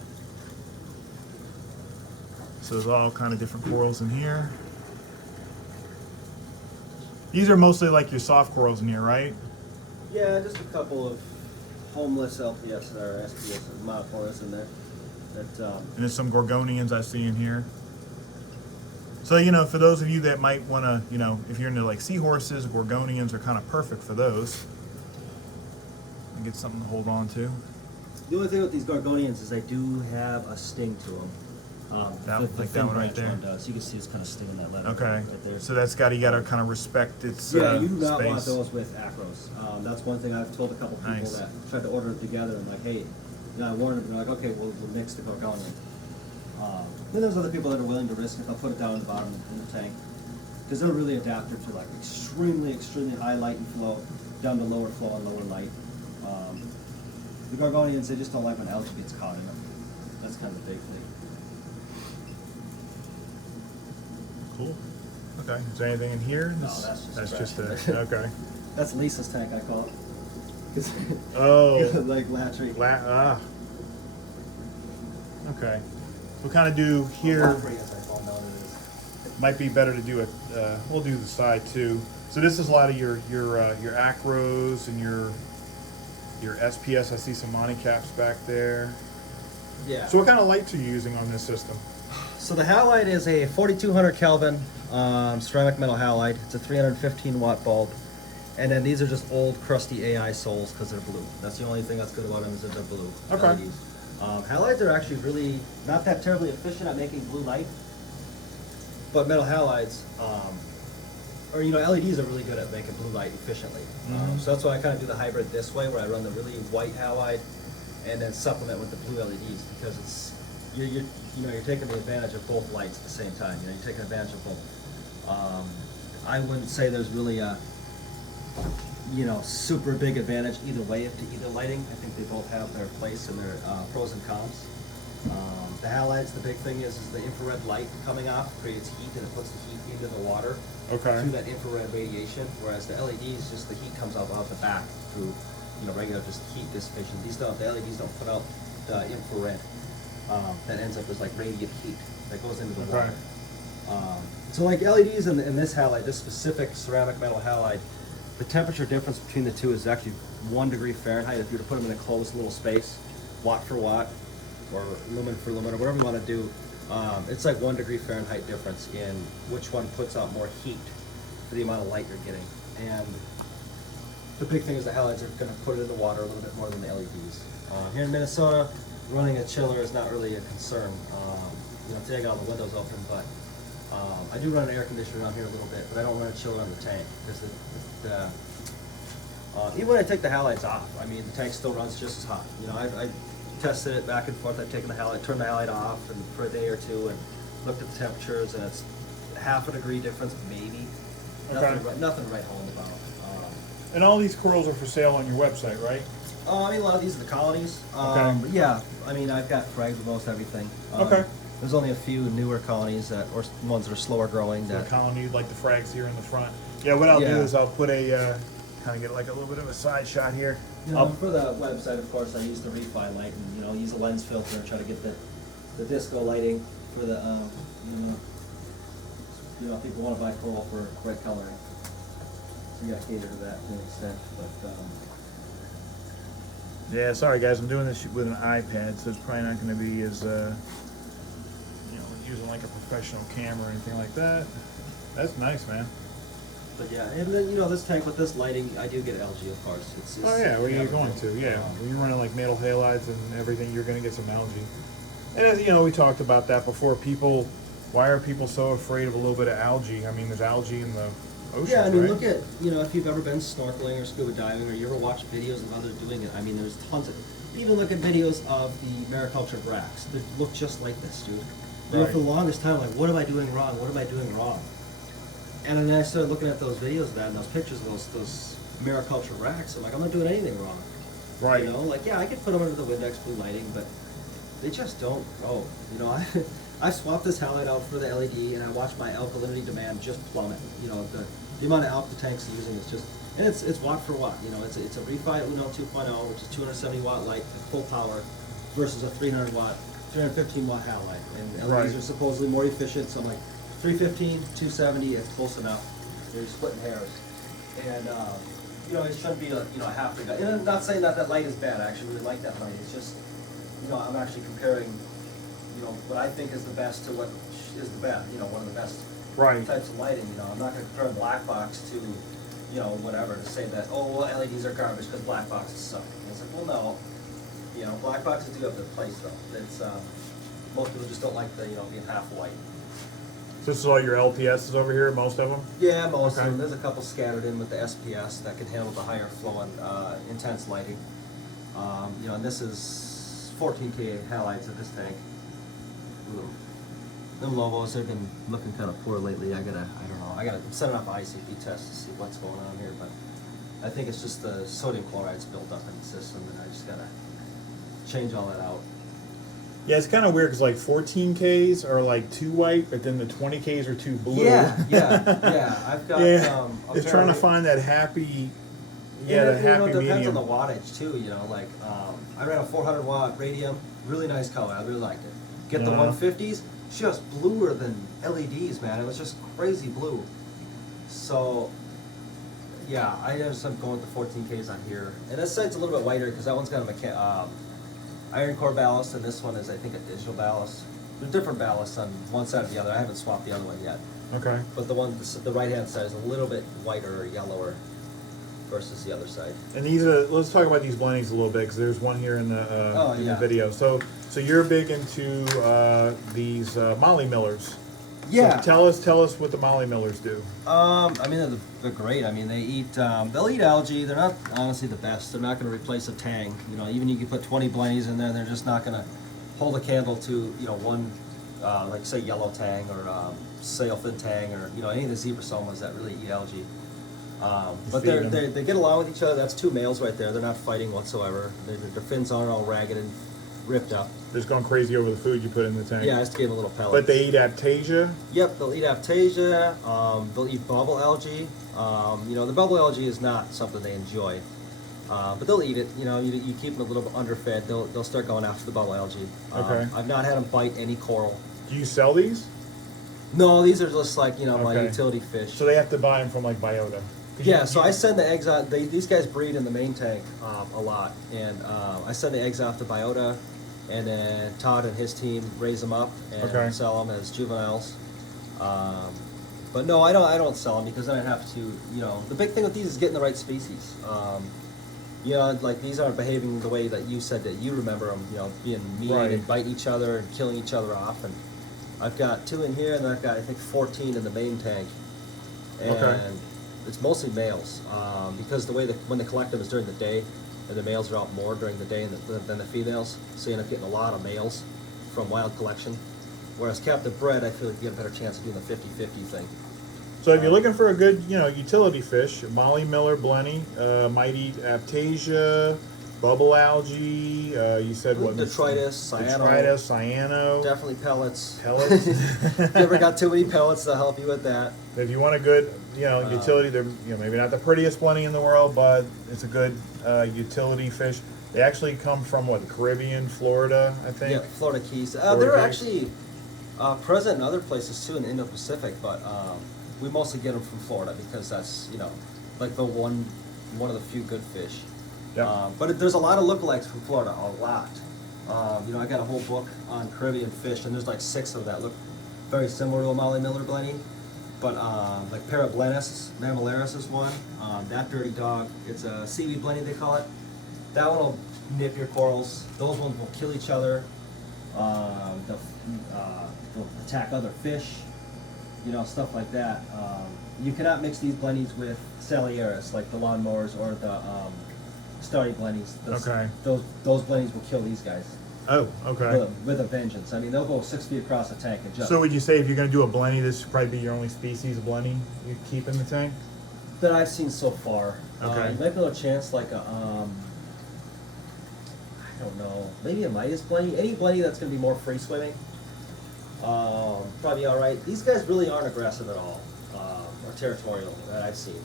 So there's all kind of different corals in here. These are mostly like your soft corals in here, right? Yeah, just a couple of homeless LPS or SPS and monophorus in there. That, and there's some gorgonians I see in here. So, you know, for those of you that might want to, you know, if you're into like seahorses, gorgonians are kind of perfect for those. And get something to hold on to. The only thing with these gorgonians is they do have a sting to them. That, the like fin that one right branch there? one does. You can see it's kind of stinging that letter Okay. right there. So that's got, you got to kind of respect its Yeah, you do not space. want those with acros. That's one thing I've told a couple people Nice. that tried to order it together. I'm like, hey, you know, I warned them. They're like, okay, we'll mix the gorgonian. Then there's other people that are willing to risk it. They'll put it down in the bottom in the tank because they're really adapted to like extremely high light and flow down to lower flow and lower light. The gorgonians, they just don't like when algae gets caught in them. That's kind of the big thing. Cool. Okay. Is there anything in here? No, that's just just a, okay. That's Lisa's tank, I call it. 'Cause Oh. like latchery. Okay. We'll kind of do here. Latchery, as I call it is. Might be better to do it. We'll do the side too. So this is a lot of your acros and your SPS. I see some Monty caps back there. Yeah. So what kind of lights are you using on this system? So the halide is a 4200 Kelvin ceramic metal halide. It's a 315 watt bulb. And then these are just old crusty AI sols because they're blue. That's the only thing that's good about them is that they're blue. Okay. LEDs. Halides are actually really not that terribly efficient at making blue light. But metal halides, or you know, LEDs are really good at making blue light efficiently. So that's why I kind of do the hybrid this way, where I run the really white halide and then supplement with the blue LEDs because it's you're taking the advantage of both lights at the same time. You know, you're taking advantage of both. I wouldn't say there's really a super big advantage either way to either lighting. I think they both have their place and their pros and cons. The halides, the big thing is the infrared light coming off creates heat and it puts the heat into the water through that infrared radiation, whereas the LEDs, just the heat comes out the back through regular just heat dissipation. The LEDs don't put out the infrared that ends up as like radiant heat that goes into the water. So like LEDs and this halide, this specific ceramic metal halide, the temperature difference between the two is actually 1 degree Fahrenheit. If you were to put them in a closed little space, watt for watt, or lumen for lumen, or whatever you want to do, it's like 1 degree Fahrenheit difference in which one puts out more heat for the amount of light you're getting. And the big thing is the halides are going to put it in the water a little bit more than the LEDs. Here in Minnesota, running a chiller is not really a concern. Today I got all the windows open, but I do run an air conditioner around here a little bit, but I don't run a chiller on the tank because even when I take the halides off, I mean the tank still runs just as hot. I tested it back and forth. I've taken the halide, turned the halide off, and for a day or two, and looked at the temperatures, and it's half a degree difference, maybe. Nothing to write home about. And all these corals are for sale on your website, right? I mean, a lot of these are the colonies. But yeah, I mean, I've got frags with most everything. There's only a few newer colonies or ones that are slower growing. The colony, like the frags here in the front. Yeah, what I'll do is I'll put a, kind of get like a little bit of a side shot here. For the website, of course, I use the Reef light and, use a lens filter and try to get the disco lighting for the, people want to buy coral for red coloring. So you got to cater to that to an extent. But, yeah, sorry guys, I'm doing this with an iPad, so it's probably not going to be as, using like a professional camera or anything like that. That's nice, man. But yeah, and then this tank with this lighting, I do get algae, of course. It's oh yeah, where you're going to? Yeah, when you're running like metal halides and everything, you're going to get some algae. And as we talked about that before. Why are people so afraid of a little bit of algae? I mean, there's algae in the ocean. Yeah, I mean, right? look at if you've ever been snorkeling or scuba diving, or you ever watch videos of others doing it. I mean, there's tons of. Even look at videos of the mariculture wracks. They look just like this, dude. For the longest time, like, what am I doing wrong? What am I doing wrong? And then I started looking at those videos of that and those pictures of those mariculture racks. I'm like, I'm not doing anything wrong. Right. I could put them under the Windex blue lighting, but they just don't grow. I swapped this halide out for the LED, and I watched my alkalinity demand just plummet. The amount of alk the tank's using is just, and it's watt for watt. It's a Refi Uno 2.0, which is 270 watt light with full power, versus a 315 watt halide. And LEDs are supposedly more efficient, so I'm like, 315, 270, it's close enough. They're splitting hairs. And, it shouldn't be a half degree. And I'm not saying that light is bad. I actually really like that light. It's just, I'm actually comparing, what I think is the best to what is the best, one of the best Right. types of lighting. You know, I'm not going to compare a black box to, you know, whatever, to say that, oh, well, LEDs are garbage because black boxes suck. And it's like, well, no. You know, black boxes do have their place, though. It's, most people just don't like the, you know, being half white. So this is all your LTSs over here, most of them? Yeah, most Okay. of them. There's a couple scattered in with the SPS that can handle the higher flow and intense lighting. You know, and this is 14K halides of this tank. Them Lobos have been looking kind of poor lately. I don't know. I'm setting up an ICP test to see what's going on here, but I think it's just the sodium chloride's built up in the system, and I just gotta change all that out. Yeah, it's kind of weird because like 14Ks are like too white, but then the 20Ks are too blue. Yeah. I've got. Yeah, it's trying to find that happy. Yeah, the happy it depends medium. on the wattage too. You know, like I ran a 400 watt radium, really nice color. I really liked it. Get the 150s, just bluer than LEDs, man. It was just crazy blue. So, yeah, I ended up going with the 14Ks on here, and this side's a little bit whiter because that one's got a iron core ballast, and this one is, I think, a digital ballast. They're different ballasts on one side or the other. I haven't swapped the other one yet. Okay. But the right hand side is a little bit whiter or yellower versus the other side. And these let's talk about these blendings a little bit because there's one here in the video. So you're big into these Molly Millers. Yeah. So tell us what the Molly Millers do. I mean, they're great. I mean, they'll eat algae. They're not honestly the best. They're not going to replace a tang. You know, even you can put 20 blennies in there, they're just not going to hold a candle to, you know, one, like say yellow tang or sailfin tang or, you know, any of the zebrasomas that really eat algae. But they get along with each other. That's two males right there. They're not fighting whatsoever. Their fins aren't all ragged and ripped up. They're just going crazy over the food you put in the tank. Yeah, I just gave them a little pellet. But they eat Aptasia? Yep, they'll eat Aptasia. They'll eat bubble algae. You know, the bubble algae is not something they enjoy. But they'll eat it. You know, you keep them a little bit underfed, they'll start going after the bubble algae. Okay. I've not had them bite any coral. Do you sell these? No, these are just like, you know, my Okay. utility fish. So they have to buy them from like Biota? Yeah, so I send the eggs out. These guys breed in the main tank a lot, and I send the eggs off to Biota, and then Todd and his team raise them up and sell them as juveniles. But no, I don't sell them because then I'd have to, you know, the big thing with these is getting the right species. You know, like these aren't behaving the way that you said that you remember them, you know, being mean and biting each other and killing each other off. And I've got 2 in here, and I've got, I think, 14 in the main tank. And it's mostly males because the way when they collect them is during the day, and the males are out more during the day than the females. So you end up getting a lot of males from wild collection. Whereas captive bred, I feel like you get a better chance of doing the 50-50 thing. So if you're looking for a good, you know, utility fish, Molly Miller Blenny might eat Aptasia, bubble algae. You said what? Detritus, cyano. Detritus, cyano. Definitely pellets. Pellets. If you ever got too many pellets, they'll help you with that. If you want a good, you know, utility, they're, you know, maybe not the prettiest Blenny in the world, but it's a good utility fish. They actually come from what, the Caribbean, Florida, I think. Yeah, Florida Keys. Florida They're Keys. actually present in other places too in the Indo-Pacific, but we mostly get them from Florida because that's, you know, like the one of the few good fish. Yep. But there's a lot of lookalikes from Florida, a lot. You know, I got a whole book on Caribbean fish, and there's like 6 of that look very similar to a Molly Miller Blenny. But like Parablenus mammillaris is one. That dirty dog, it's a seaweed Blenny they call it. That one will nip your corals. Those ones will kill each other. They'll attack other fish. You know, stuff like that. You cannot mix these blennies with Salieris, like the lawnmowers or the starry blennies. Those blennies will kill these guys. Oh, okay. With a vengeance. I mean, they'll go 6 feet across the tank and jump. So would you say if you're going to do a Blenny, this should probably be your only species of Blenny you keep in the tank? That I've seen so far. Okay. You might be able to chance like a, I don't know, maybe a Midas Blenny. Any Blenny that's going to be more free swimming. Probably all right. These guys really aren't aggressive at all, or territorial that I've seen.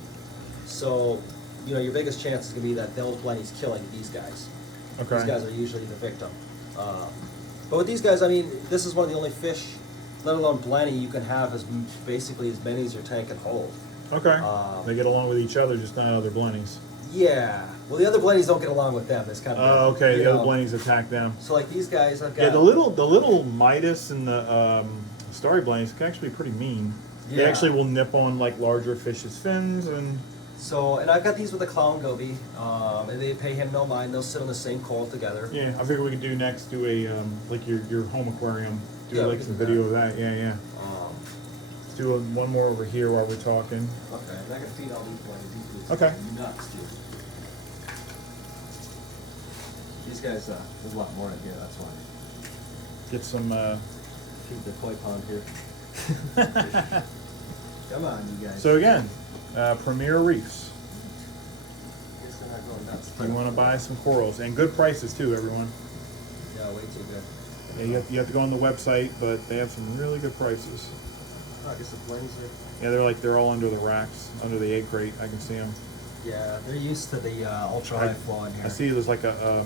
So, you know, your biggest chance is going to be that those Blennies killing these guys. Okay. These guys are usually the victim. But with these guys, I mean, this is one of the only fish, let alone Blenny, you can have basically as many as your tank can hold. Okay. They get along with each other, just not other Blennies. Yeah. Well, the other Blennies don't get along with them. It's kind of. Oh, okay. The other Blennies attack them. So like these guys, I've got. Yeah, the little Midas and the starry Blennies can actually be pretty mean. They actually will nip on like larger fish's fins and. So, and I've got these with a clown goby, and they pay him no mind. They'll sit on the same coral together. Yeah, I figure we could do next. Do a like your home aquarium. Do Yeah, like we some can do video of that. Yeah. Let's do one more over here while we're talking. Okay, and I can feed all these boys. Okay. Nuts, dude. These guys, there's a lot more in here. That's why. Get some. Feed the koi pond here. Come on, you guys. So again, Premier Reefs. Guess they're not going nuts. You want to buy some corals and good prices too, everyone. Yeah, way too good. Yeah, you have to go on the website, but they have some really good prices. Oh, I guess the planes here. Yeah, they're all under the racks, under the egg crate. I can see them. Yeah, they're used to the ultra high flow in here. I see there's like a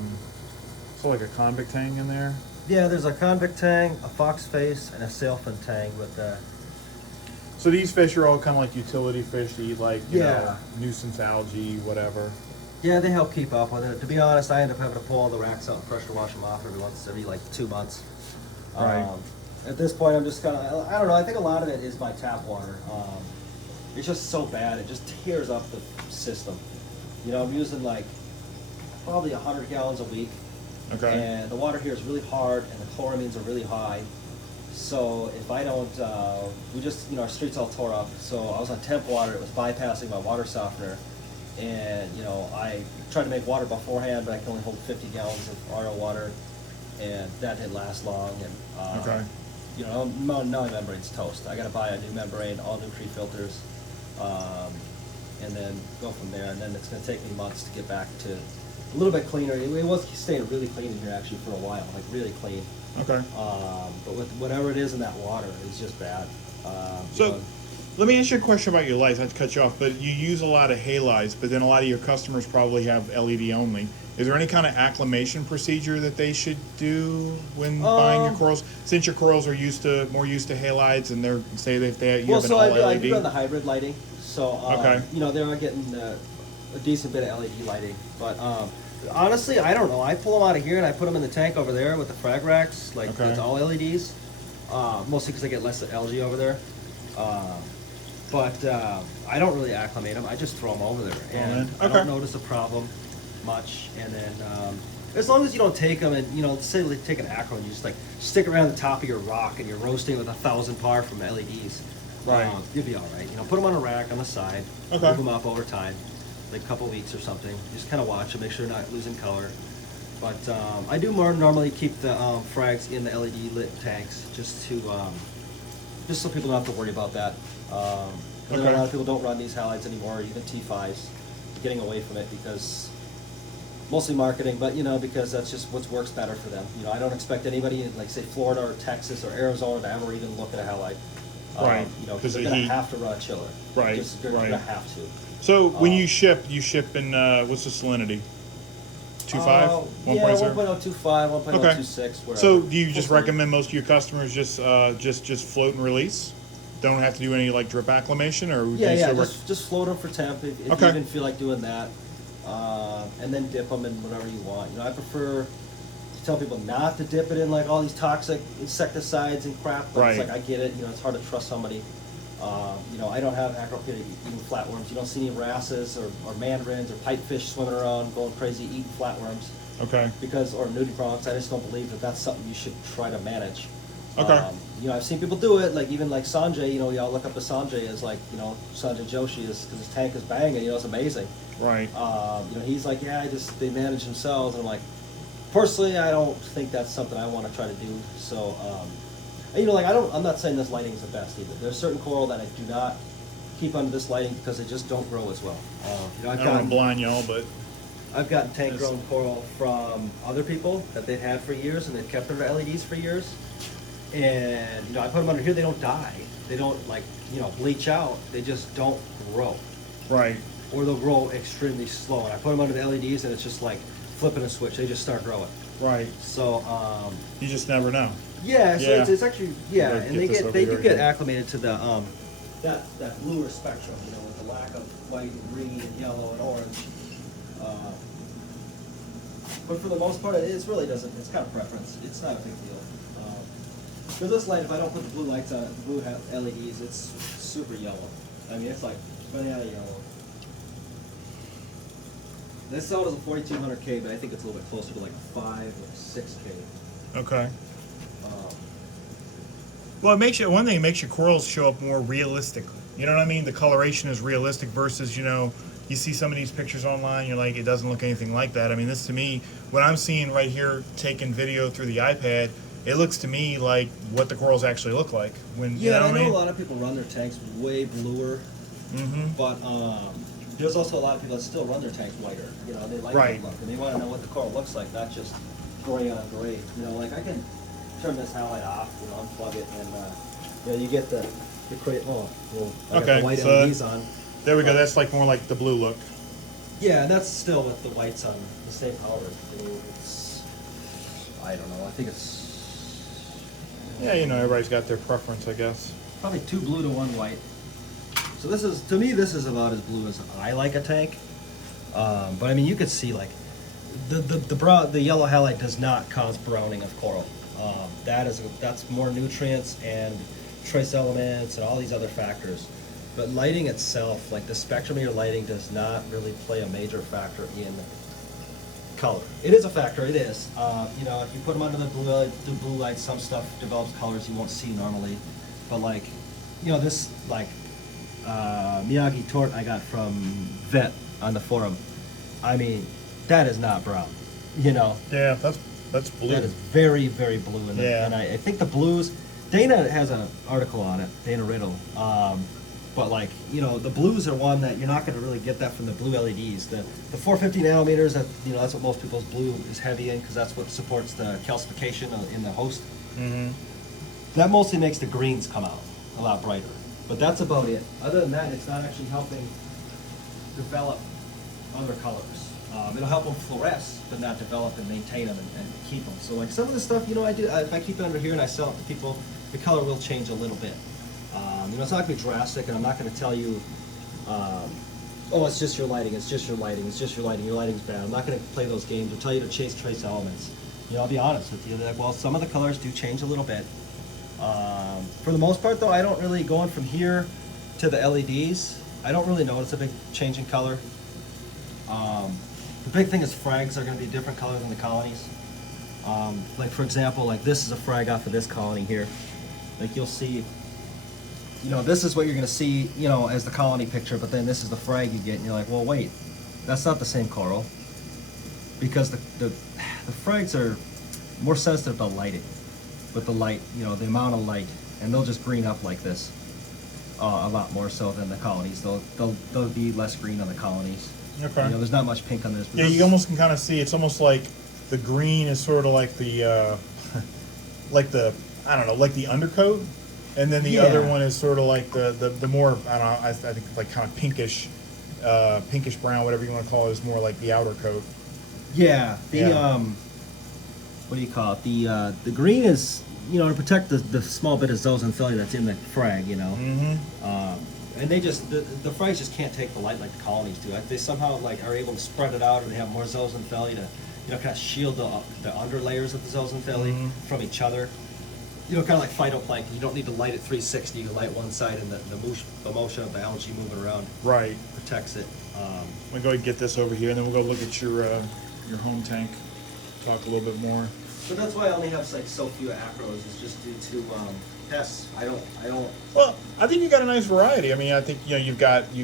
convict tang in there. Yeah, there's a convict tang, a fox face, and a sailfin tang with So these fish are all kind of like utility fish to eat, like you Yeah. know, nuisance algae, whatever. Yeah, they help keep up with it. To be honest, I end up having to pull all the racks out and pressure wash them off every like 2 months. Right. At this point, I'm just kind of, I don't know, I think a lot of it is my tap water. It's just so bad, it just tears up the system. You know, I'm using like probably 100 gallons a week. Okay. And the water here is really hard and the chloramines are really high. So if I don't, we just, our streets all tore up. So I was on temp water, it was bypassing my water softener. And, I tried to make water beforehand, but I can only hold 50 gallons of RO water. And that didn't last long. And, Okay. now my membrane's toast. I gotta buy a new membrane, all new pre-filters, and then go from there. And then it's gonna take me months to get back to a little bit cleaner. It was staying really clean in here actually for a while, like really clean. Okay. But with whatever it is in that water, it's just bad. So, let me ask you a question about your lights. Not to cut you off, but you use a lot of halides, but then a lot of your customers probably have LED only. Is there any kind of acclimation procedure that they should do when buying your corals? Since your corals are more used to halides, and you have an all LED. I do run the hybrid lighting, so Okay. they're getting a decent bit of LED lighting. But honestly, I don't know. I pull them out of here and I put them in the tank over there with the frag racks, like Okay. it's all LEDs. Mostly because I get less algae over there. But I don't really acclimate them. I just throw them over there, and I Okay. don't notice a problem much. And then as long as you don't take them and say like take an acro and you just like stick around the top of your rock and you're roasting with 1,000 par from LEDs, Right. You'll be all right. Put them on a rack on the side, Okay. move them up over time, like a couple weeks or something. Just kind of watch them, make sure they're not losing color. But I do normally keep the frags in the LED lit tanks just so people don't have to worry about that. And then a lot of people don't run these halides anymore, even T5s, getting away from it because mostly marketing, but because that's just what works better for them. I don't expect anybody in like say Florida or Texas or Arizona to ever even look at a halide. Right. Because they're gonna have to run a chiller. Right, They're right. gonna have to. So when you ship in what's the salinity? 2.5, 1.0. Yeah, 1.025, 1.026. Wherever. So do you just Hopefully. recommend most of your customers just float and release? Don't have to do any like drip acclimation, or do you Yeah, still just float them for temp if you Okay. even feel like doing that, and then dip them in whatever you want. I prefer to tell people not to dip it in like all these toxic insecticides and crap. But Right. It's like I get it. It's hard to trust somebody. I don't have acropedic eating flatworms. You don't see any wrasses or mandarins or pipefish swimming around going crazy eating flatworms Okay. or nudibranchs. I just don't believe that that's something you should try to manage. Okay. I've seen people do it, like even like Sanjay, y'all look up to Sanjay as like, Sanjay Joshi is, because his tank is banging, it's amazing. Right. He's like, they manage themselves, and I'm like, personally, I don't think that's something I want to try to do. So, I'm not saying this lighting is the best either. There's certain coral that I do not keep under this lighting because they just don't grow as well. I don't want to blind y'all, but I've gotten tank grown coral from other people that they've had for years and they've kept under LEDs for years. And I put them under here, they don't die. They don't bleach out. They just don't grow. right. Or they'll grow extremely slow. And I put them under the LEDs and it's just like flipping a switch. They just start growing. Right. So You just never know. yeah, so Yeah. It's actually and they do get again. acclimated to the that bluer spectrum, with the lack of white and green and yellow and orange. But for the most part, it really doesn't. It's kind of preference. It's not a big deal. For this light, if I don't put the blue lights on it, the blue LEDs, it's super yellow. I mean, it's like banana yellow. This cell is a 4200K, but I think it's a little bit closer to like a 5 or 6K. Okay. Well, it makes you, one thing, it makes your corals show up more realistically. You know what I mean? The coloration is realistic versus, you know, you see some of these pictures online, you're like, it doesn't look anything like that. I mean, this to me, what I'm seeing right here, taking video through the iPad, it looks to me like what the corals actually look like. When, Yeah, you know I what know I mean? a lot of people run their tanks way bluer, but there's also a lot of people that still run their tanks whiter. You know, they like Right. that look, and they want to know what the coral looks like, not just gray on gray. You know, like I can turn this highlight off, you know, unplug it, and you know, you get the great. Oh, well, I got the white LEDs on. There we go. That's like more like the blue look. Yeah, and that's still with the whites on the same color. I mean, it's, I don't know. I think it's Yeah, you know, everybody's got their preference, I guess. probably 2 blue to 1 white. So this is, to me, this is about as blue as I like a tank. But I mean, you could see like the yellow halide does not cause browning of coral. That's more nutrients and trace elements and all these other factors. But lighting itself, like the spectrum of your lighting, does not really play a major factor in color. It is a factor, it is. You know, if you put them under the blue light, some stuff develops colors you won't see normally. But like, you know, this like Miyagi tort I got from Vet on the forum. I mean, that is not brown. You know. Yeah, that's blue. That is very, very blue. And I think the blues, Dana has an article on it, Dana Riddle. But like, you know, the blues are one that you're not going to really get that from the blue LEDs. The 450 nanometers, that, you know, that's what most people's blue is heavy in because that's what supports the calcification in the host. Mm-hmm. That mostly makes the greens come out a lot brighter. But that's about it. Other than that, it's not actually helping develop other colors. It'll help them fluoresce, but not develop and maintain them and keep them. So like some of the stuff, you know, I do, if I keep it under here and I sell it to people, the color will change a little bit. You know, it's not going to be drastic, and I'm not going to tell you, oh, it's just your lighting, it's just your lighting, it's just your lighting, your lighting's bad. I'm not going to play those games or tell you to chase trace elements. You know, I'll be honest with you. Like, well, some of the colors do change a little bit. For the most part, though, I don't really, going from here to the LEDs, I don't really notice a big change in color. The big thing is frags are going to be a different color than the colonies. Like, for example, like this is a frag off of this colony here. Like, you'll see, you know, this is what you're going to see, you know, as the colony picture, but then this is the frag you get, and you're like, well, wait, that's not the same coral. Because the frags are more sensitive to lighting. With the light, you know, the amount of light, and they'll just green up like this a lot more so than the colonies. They'll be less green on the colonies. Okay. You know, there's not much pink on this. Yeah, you almost can kind of see, it's almost like the green is sort of like the, like the, I don't know, like the undercoat. And then the other one is sort of like the more, I don't know, I think like kind of pinkish brown, whatever you want to call it, is more like the outer coat. Yeah, what do you call it? The green is, you know, to protect the small bit of zooxanthellae that's in the frag, you know. Mm-hmm. And they just, the frags just can't take the light like the colonies do. Like, they somehow like are able to spread it out, or they have more zooxanthellae to, you know, kind of shield the under layers of the zooxanthellae from each other. You know, kind of like phytoplankton. You don't need to light it 360. You can light one side, and the motion of the algae moving around protects it. We'll go ahead and get this over here, and then we'll go look at your home tank. Talk a little bit more. But that's why I only have like so few acros. Is just due to pests. I don't. Well, I think you got a nice variety. I mean, I think, you know, you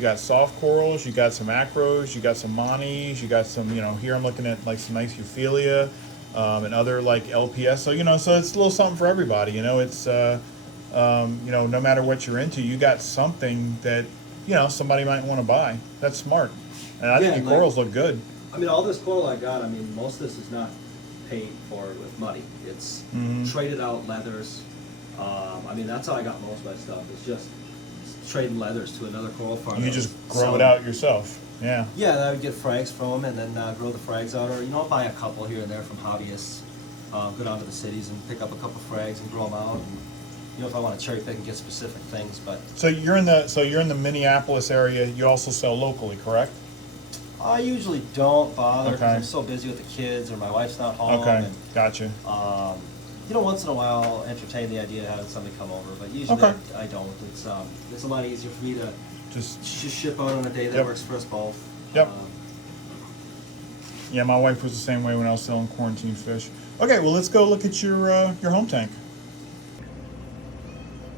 got soft corals, you got some acros, you got some monis, you got some, you know, here I'm looking at like some nice euphilia. And other like LPS, so you know, so it's a little something for everybody. You know, it's you know, no matter what you're into, you got something that, you know, somebody might want to buy. That's smart, and I think your corals look good. I mean, all this coral I got, I mean, most of this is not paid for with money. It's traded out leathers. I mean, that's how I got most of my stuff. It's just trading leathers to another coral farm. You just grow it out yourself. Yeah. Yeah, I would get frags from them, and then grow the frags out, or, you know, I'll buy a couple here and there from hobbyists. Go down to the cities and pick up a couple frags and grow them out. And, you know, if I want to cherry pick and get specific things, but. So you're in the Minneapolis area. You also sell locally, correct? I usually don't bother because I'm so busy with the kids, or my wife's not home. Okay, and, gotcha. You know, once in a while, I'll entertain the idea of having somebody come over, but usually Okay. I don't. It's a lot easier for me to Just ship out on a day that Yep. works for us both. Yep. Yeah, my wife was the same way when I was selling quarantine fish. Okay, well, let's go look at your home tank.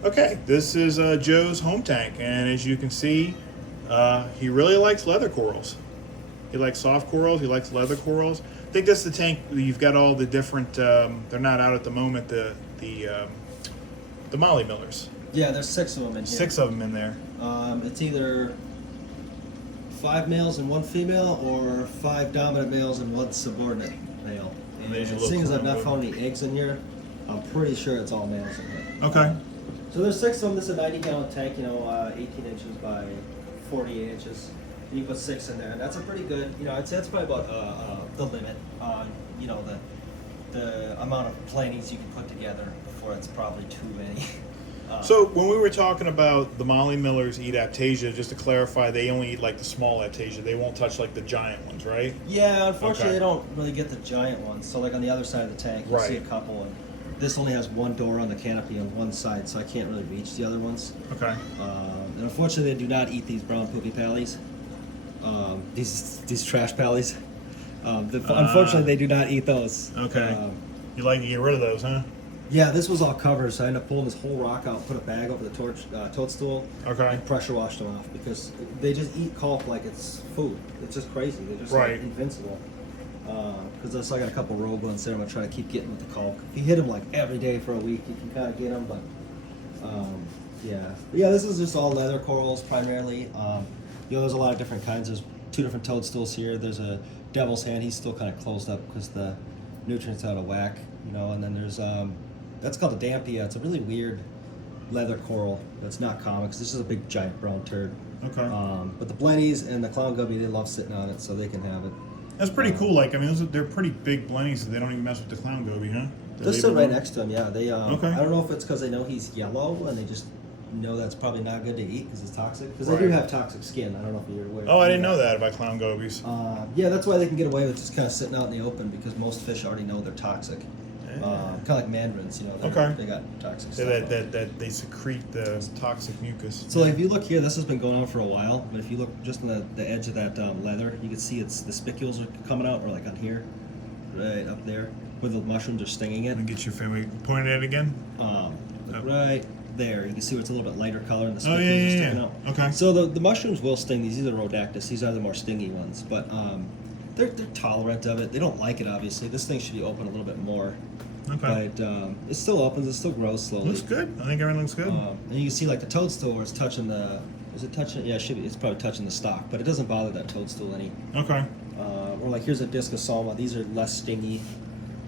Okay, this is Joe's home tank, and as you can see, he really likes leather corals. He likes soft corals. He likes leather corals. I think that's the tank. You've got all the different. They're not out at the moment. The molly millers. Yeah, there's 6 of them in here. 6 of them in there. It's either 5 males and 1 female, or 5 dominant males and 1 subordinate male. And they usually seeing look as I've not around. found any eggs in here, I'm pretty sure it's all males in here. Okay. So there's 6 of them. This is a 90-gallon tank, 18 inches by 48 inches. And you put 6 in there, and that's a pretty good. I'd say that's probably about the limit on the amount of plantings you can put together before it's probably too many. So when we were talking about the molly millers eat aptasia, just to clarify, they only eat like the small aptasia. They won't touch like the giant ones, right? Yeah, unfortunately, Okay. they don't really get the giant ones. So, like on the other side of the tank, you see a Right. couple, and this only has 1 door on the canopy on one side, so I can't really reach the other ones. Okay. And unfortunately, they do not eat these brown poopy pallies. These trash pallies. Unfortunately, they do not eat those. Okay. You like to get rid of those, huh? Yeah, this was all covered, so I ended up pulling this whole rock out, put a bag over the toadstool, Okay. and pressure washed them off because they just eat caulk like it's food. It's just crazy. They're just Right. like invincible. Because I got a couple rogue ones there. I'm gonna try to keep getting with the caulk. If you hit them like every day for a week, you can kind of get them. But yeah, this is just all leather corals primarily. There's a lot of different kinds. There's 2 different toadstools here. There's a devil's hand. He's still kind of closed up because the nutrients out of whack. And then there's that's called a dampia. It's a really weird leather coral that's not common because this is a big giant brown turd. Okay. But the blennies and the clown gubby, they love sitting on it, so they can have it. That's pretty cool. Like, I mean, they're pretty big blennies, so they don't even mess with the clown goby, huh? They'll sit right next to him. Yeah, they. Okay. I don't know if it's because they know he's yellow and they just know that's probably not good to eat because it's toxic. Because they do Right. have toxic skin. I don't know if you're aware. Oh, I didn't know that about clown gobies. Yeah, that's why they can get away with just kind of sitting out in the open because most fish already know they're toxic. Kind of like mandarins, Okay. They got toxic So stuff. that they secrete the toxic mucus. So if you look here, this has been going on for a while. But if you look just on the edge of that leather, you can see the spicules are coming out, or like on here, right up there, where the mushrooms are stinging it. Let me get your family. Point at it again. Look right there. You can see where it's a little bit lighter color and the Oh, spicules yeah, are yeah, sticking yeah. out. Okay. So the mushrooms will sting these. These are rhodactis. These are the more stingy ones. But they're tolerant of it. They don't like it, obviously. This thing should be open a little bit more. Okay. But it still opens. It still grows slowly. Looks good. I think everything looks good. And you can see like the toadstool where it's touching the. Is it touching? Yeah, it should be. It's probably touching the stalk, but it doesn't bother that toadstool any. Okay. Or like here's a discosoma. These are less stingy.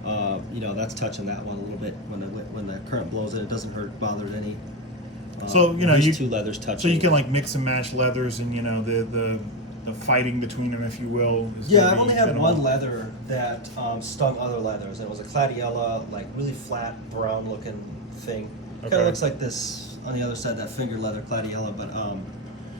That's touching that one a little bit when the current blows it. It doesn't bother it any. So these 2 leathers touch. So you can like mix and match leathers, and the fighting between them, if you will. Is Yeah, gonna I've only be had minimal. one leather that stung other leathers. And it was a cladiella, like really flat, brown-looking thing. Kind Okay. of looks like this on the other side, that finger leather cladiella, but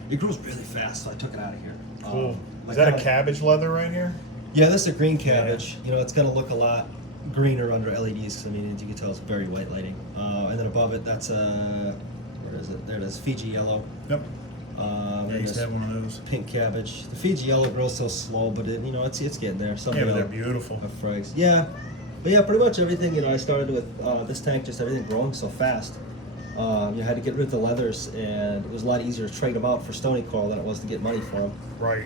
it grows really fast, so I took it out of here. Cool. Like Is that a kinda- cabbage leather right here? Yeah, this is a green cabbage. It's going to look a lot greener under LEDs because, as you can tell, it's very white lighting. And then above it, that's where is it? There it is, Fiji yellow. Yep. And I used to this have one of those. pink cabbage. The Fiji yellow grows so slow, but it's getting there. Yeah, but they're beautiful. Of frags. Yeah, but yeah, pretty much everything. I started with this tank, just everything growing so fast. You had to get rid of the leathers, and it was a lot easier to trade them out for stony coral than it was to get money for them. Right.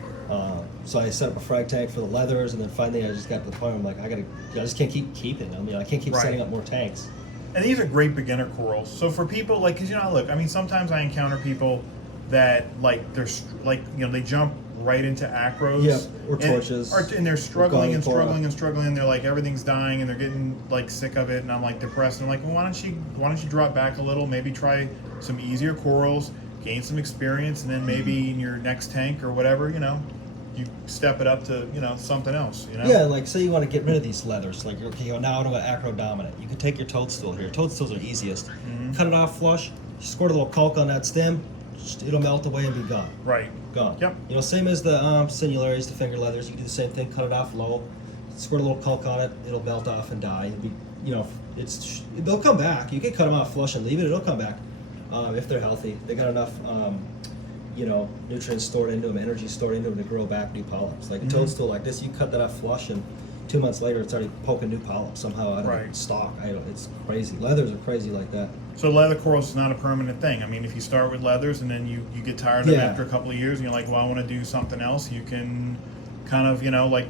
So I set up a frag tank for the leathers, and then finally I just got to the point where I'm like, I just can't keep keeping them. I can't keep Right. setting up more tanks. And these are great beginner corals. So for people like, because look, sometimes I encounter people that they jump right into acros. Yep, or torches. And they're struggling and Or gully struggling and struggling. And they're like, everything's dying, and they're getting like sick of it. And I'm like depressed. And I'm like, well, why don't you drop back a little? Maybe try some easier corals, gain some experience, and then maybe in your next tank or whatever, you step it up to something else. Yeah, like say you want to get rid of these leathers, like okay, now to an acro dominant. You can take your toadstool here. Toadstools are easiest. Cut it off flush. Squirt a little caulk on that stem. It'll melt away and be gone. Right. Gone. Yep. Same as the sinularies, the finger leathers. You can do the same thing. Cut it off low. Squirt a little caulk on it. It'll melt off and die. It'll be you know, they'll come back. You can cut them off, flush and leave it. It'll come back if they're healthy. They got enough, you know, nutrients stored into them, energy stored into them to grow back new polyps. Like a toadstool like this, you cut that off, flush, and 2 months later, it's already poking new polyps somehow out of the stalk. It's crazy. Leathers are crazy like that. So leather corals is not a permanent thing. I mean, if you start with leathers and then you get tired of them after a couple of years and you're like, well, I want to do something else, you can kind of, you know, like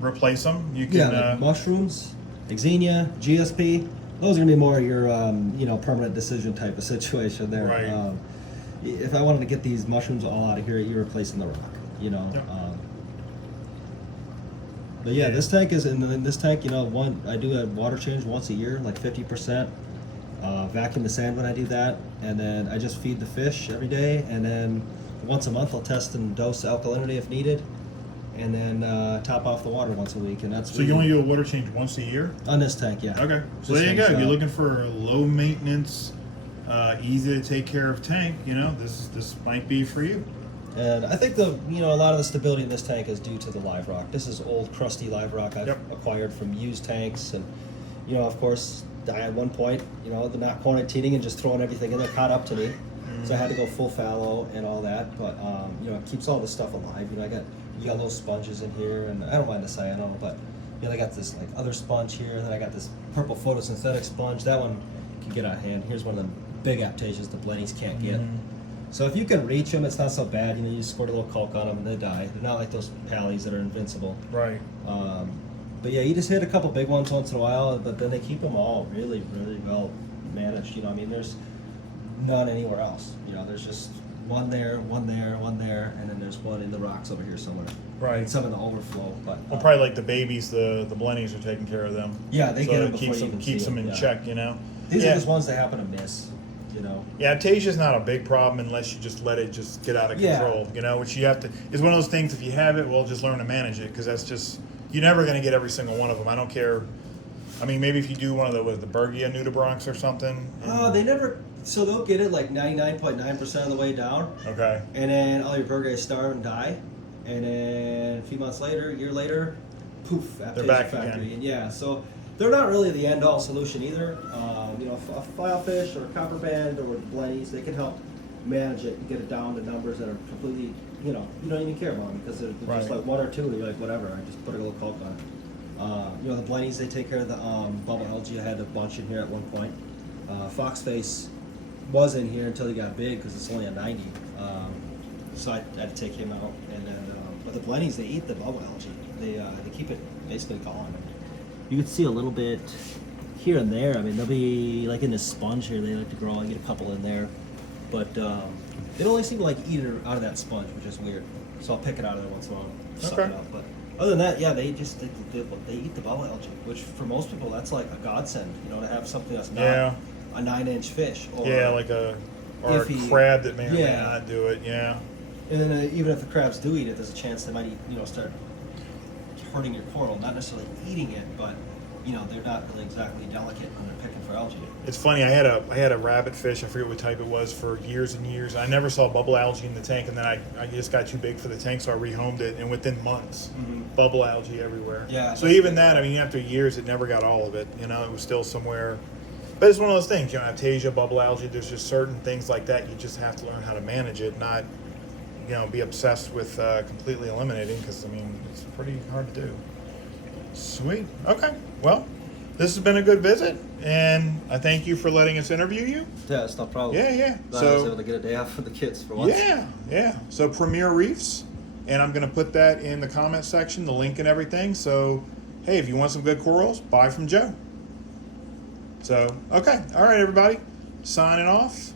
replace them. You can, like mushrooms, Xenia, GSP. Those are going to be more your, you know, permanent decision type of situation there. Right. If I wanted to get these mushrooms all out of here, you're replacing the rock, you know. Yep. But yeah, this tank is in this tank. You know, I do a water change once a year, like 50%. Vacuum the sand when I do that, and then I just feed the fish every day. And then once a month, I'll test and dose alkalinity if needed, and then top off the water once a week. And that's so you only do a water change once a year on this tank, yeah. Okay, so there you go. If you're looking for a low maintenance, easy to take care of tank, you know, this might be for you. And I think a lot of the stability in this tank is due to the live rock. This is old, crusty live rock I've acquired from used tanks, and you know, of course, I at one point, you know, the not quarantining and just throwing everything in there caught up to me, so I had to go full fallow and all that. But you know, it keeps all this stuff alive. You know, I got yellow sponges in here, and I don't mind the cyano, but you know, I got this like other sponge here, and then I got this purple photosynthetic sponge. That one can get out of hand. Here's one of them big aptasias the blennies can't get. So if you can reach them, it's not so bad. You know, you squirt a little caulk on them and they die. They're not like those pallies that are invincible. Right. But yeah, you just hit a couple big ones once in a while, but then they keep them all really, really well managed. You know, I mean, there's none anywhere else. You know, there's just one there, one there, one there, and then there's one in the rocks over here somewhere. Right. And some in the overflow. But well, probably like the babies, the blennies are taking care of them. Yeah, they get them before keeps you them, even keeps see them in check. You know. These are just ones they happen to miss. You know. Yeah, aptasia's not a big problem unless you just let it just get out of control. You know, which you have to. It's one of those things. If you have it, well, just learn to manage it, because that's just, you're never going to get every single one of them. I don't care. I mean, maybe if you do one of the Bergia nudibranchs or something. They never. So they'll get it like 99.9% of the way down. Okay. And then all your Bergia starve and die, and then a few months later, a year later, poof, They're back factory. again. And yeah, so they're not really the end-all solution either. You know, a filefish or a copper band or blennies, they can help manage it and get it down to numbers that are completely, you know, you don't even care about them, because they're just like one or two, and you're like, whatever, I just put a little caulk on it. You know, the blennies, they take care of the bubble algae. I had a bunch in here at one point. Foxface was in here until he got big, because it's only a 90. So I had to take him out. And then, but the blennies, they eat the bubble algae. They keep it basically gone. You can see a little bit here and there. I mean, they'll be like in this sponge here. They like to grow. I get a couple in there, but they only seem to like eat it out of that sponge, which is weird. So I'll pick it out of there once in a while, suck it up. But other than that, yeah, they eat the bubble algae, which for most people that's like a godsend. You know, to have something that's not a 9-inch fish. Or like a crab that may or may not do it. Yeah. And then even if the crabs do eat it, there's a chance they might eat, you know, start hurting your coral. Not necessarily eating it, but you know, they're not really exactly delicate when they're picking for algae. It's funny. I had a rabbit fish. I forget what type it was for years and years. I never saw bubble algae in the tank, and then I just got too big for the tank, so I rehomed it. And within months, bubble algae everywhere. Yeah. So even that, I mean, after years, it never got all of it. You know, it was still somewhere. But it's one of those things. You know, aptasia, bubble algae. There's just certain things like that. You just have to learn how to manage it, not, you know, be obsessed with completely eliminating. Because I mean, it's pretty hard to do. Sweet. Okay. Well, this has been a good visit, and I thank you for letting us interview you. Yeah, it's no problem. Yeah. Glad I was able to get a day off for the kids for once. Yeah. So Premier Reefs, and I'm going to put that in the comment section, the link and everything. So, hey, if you want some good corals, buy from Joe. So, okay. All right, everybody. Signing off.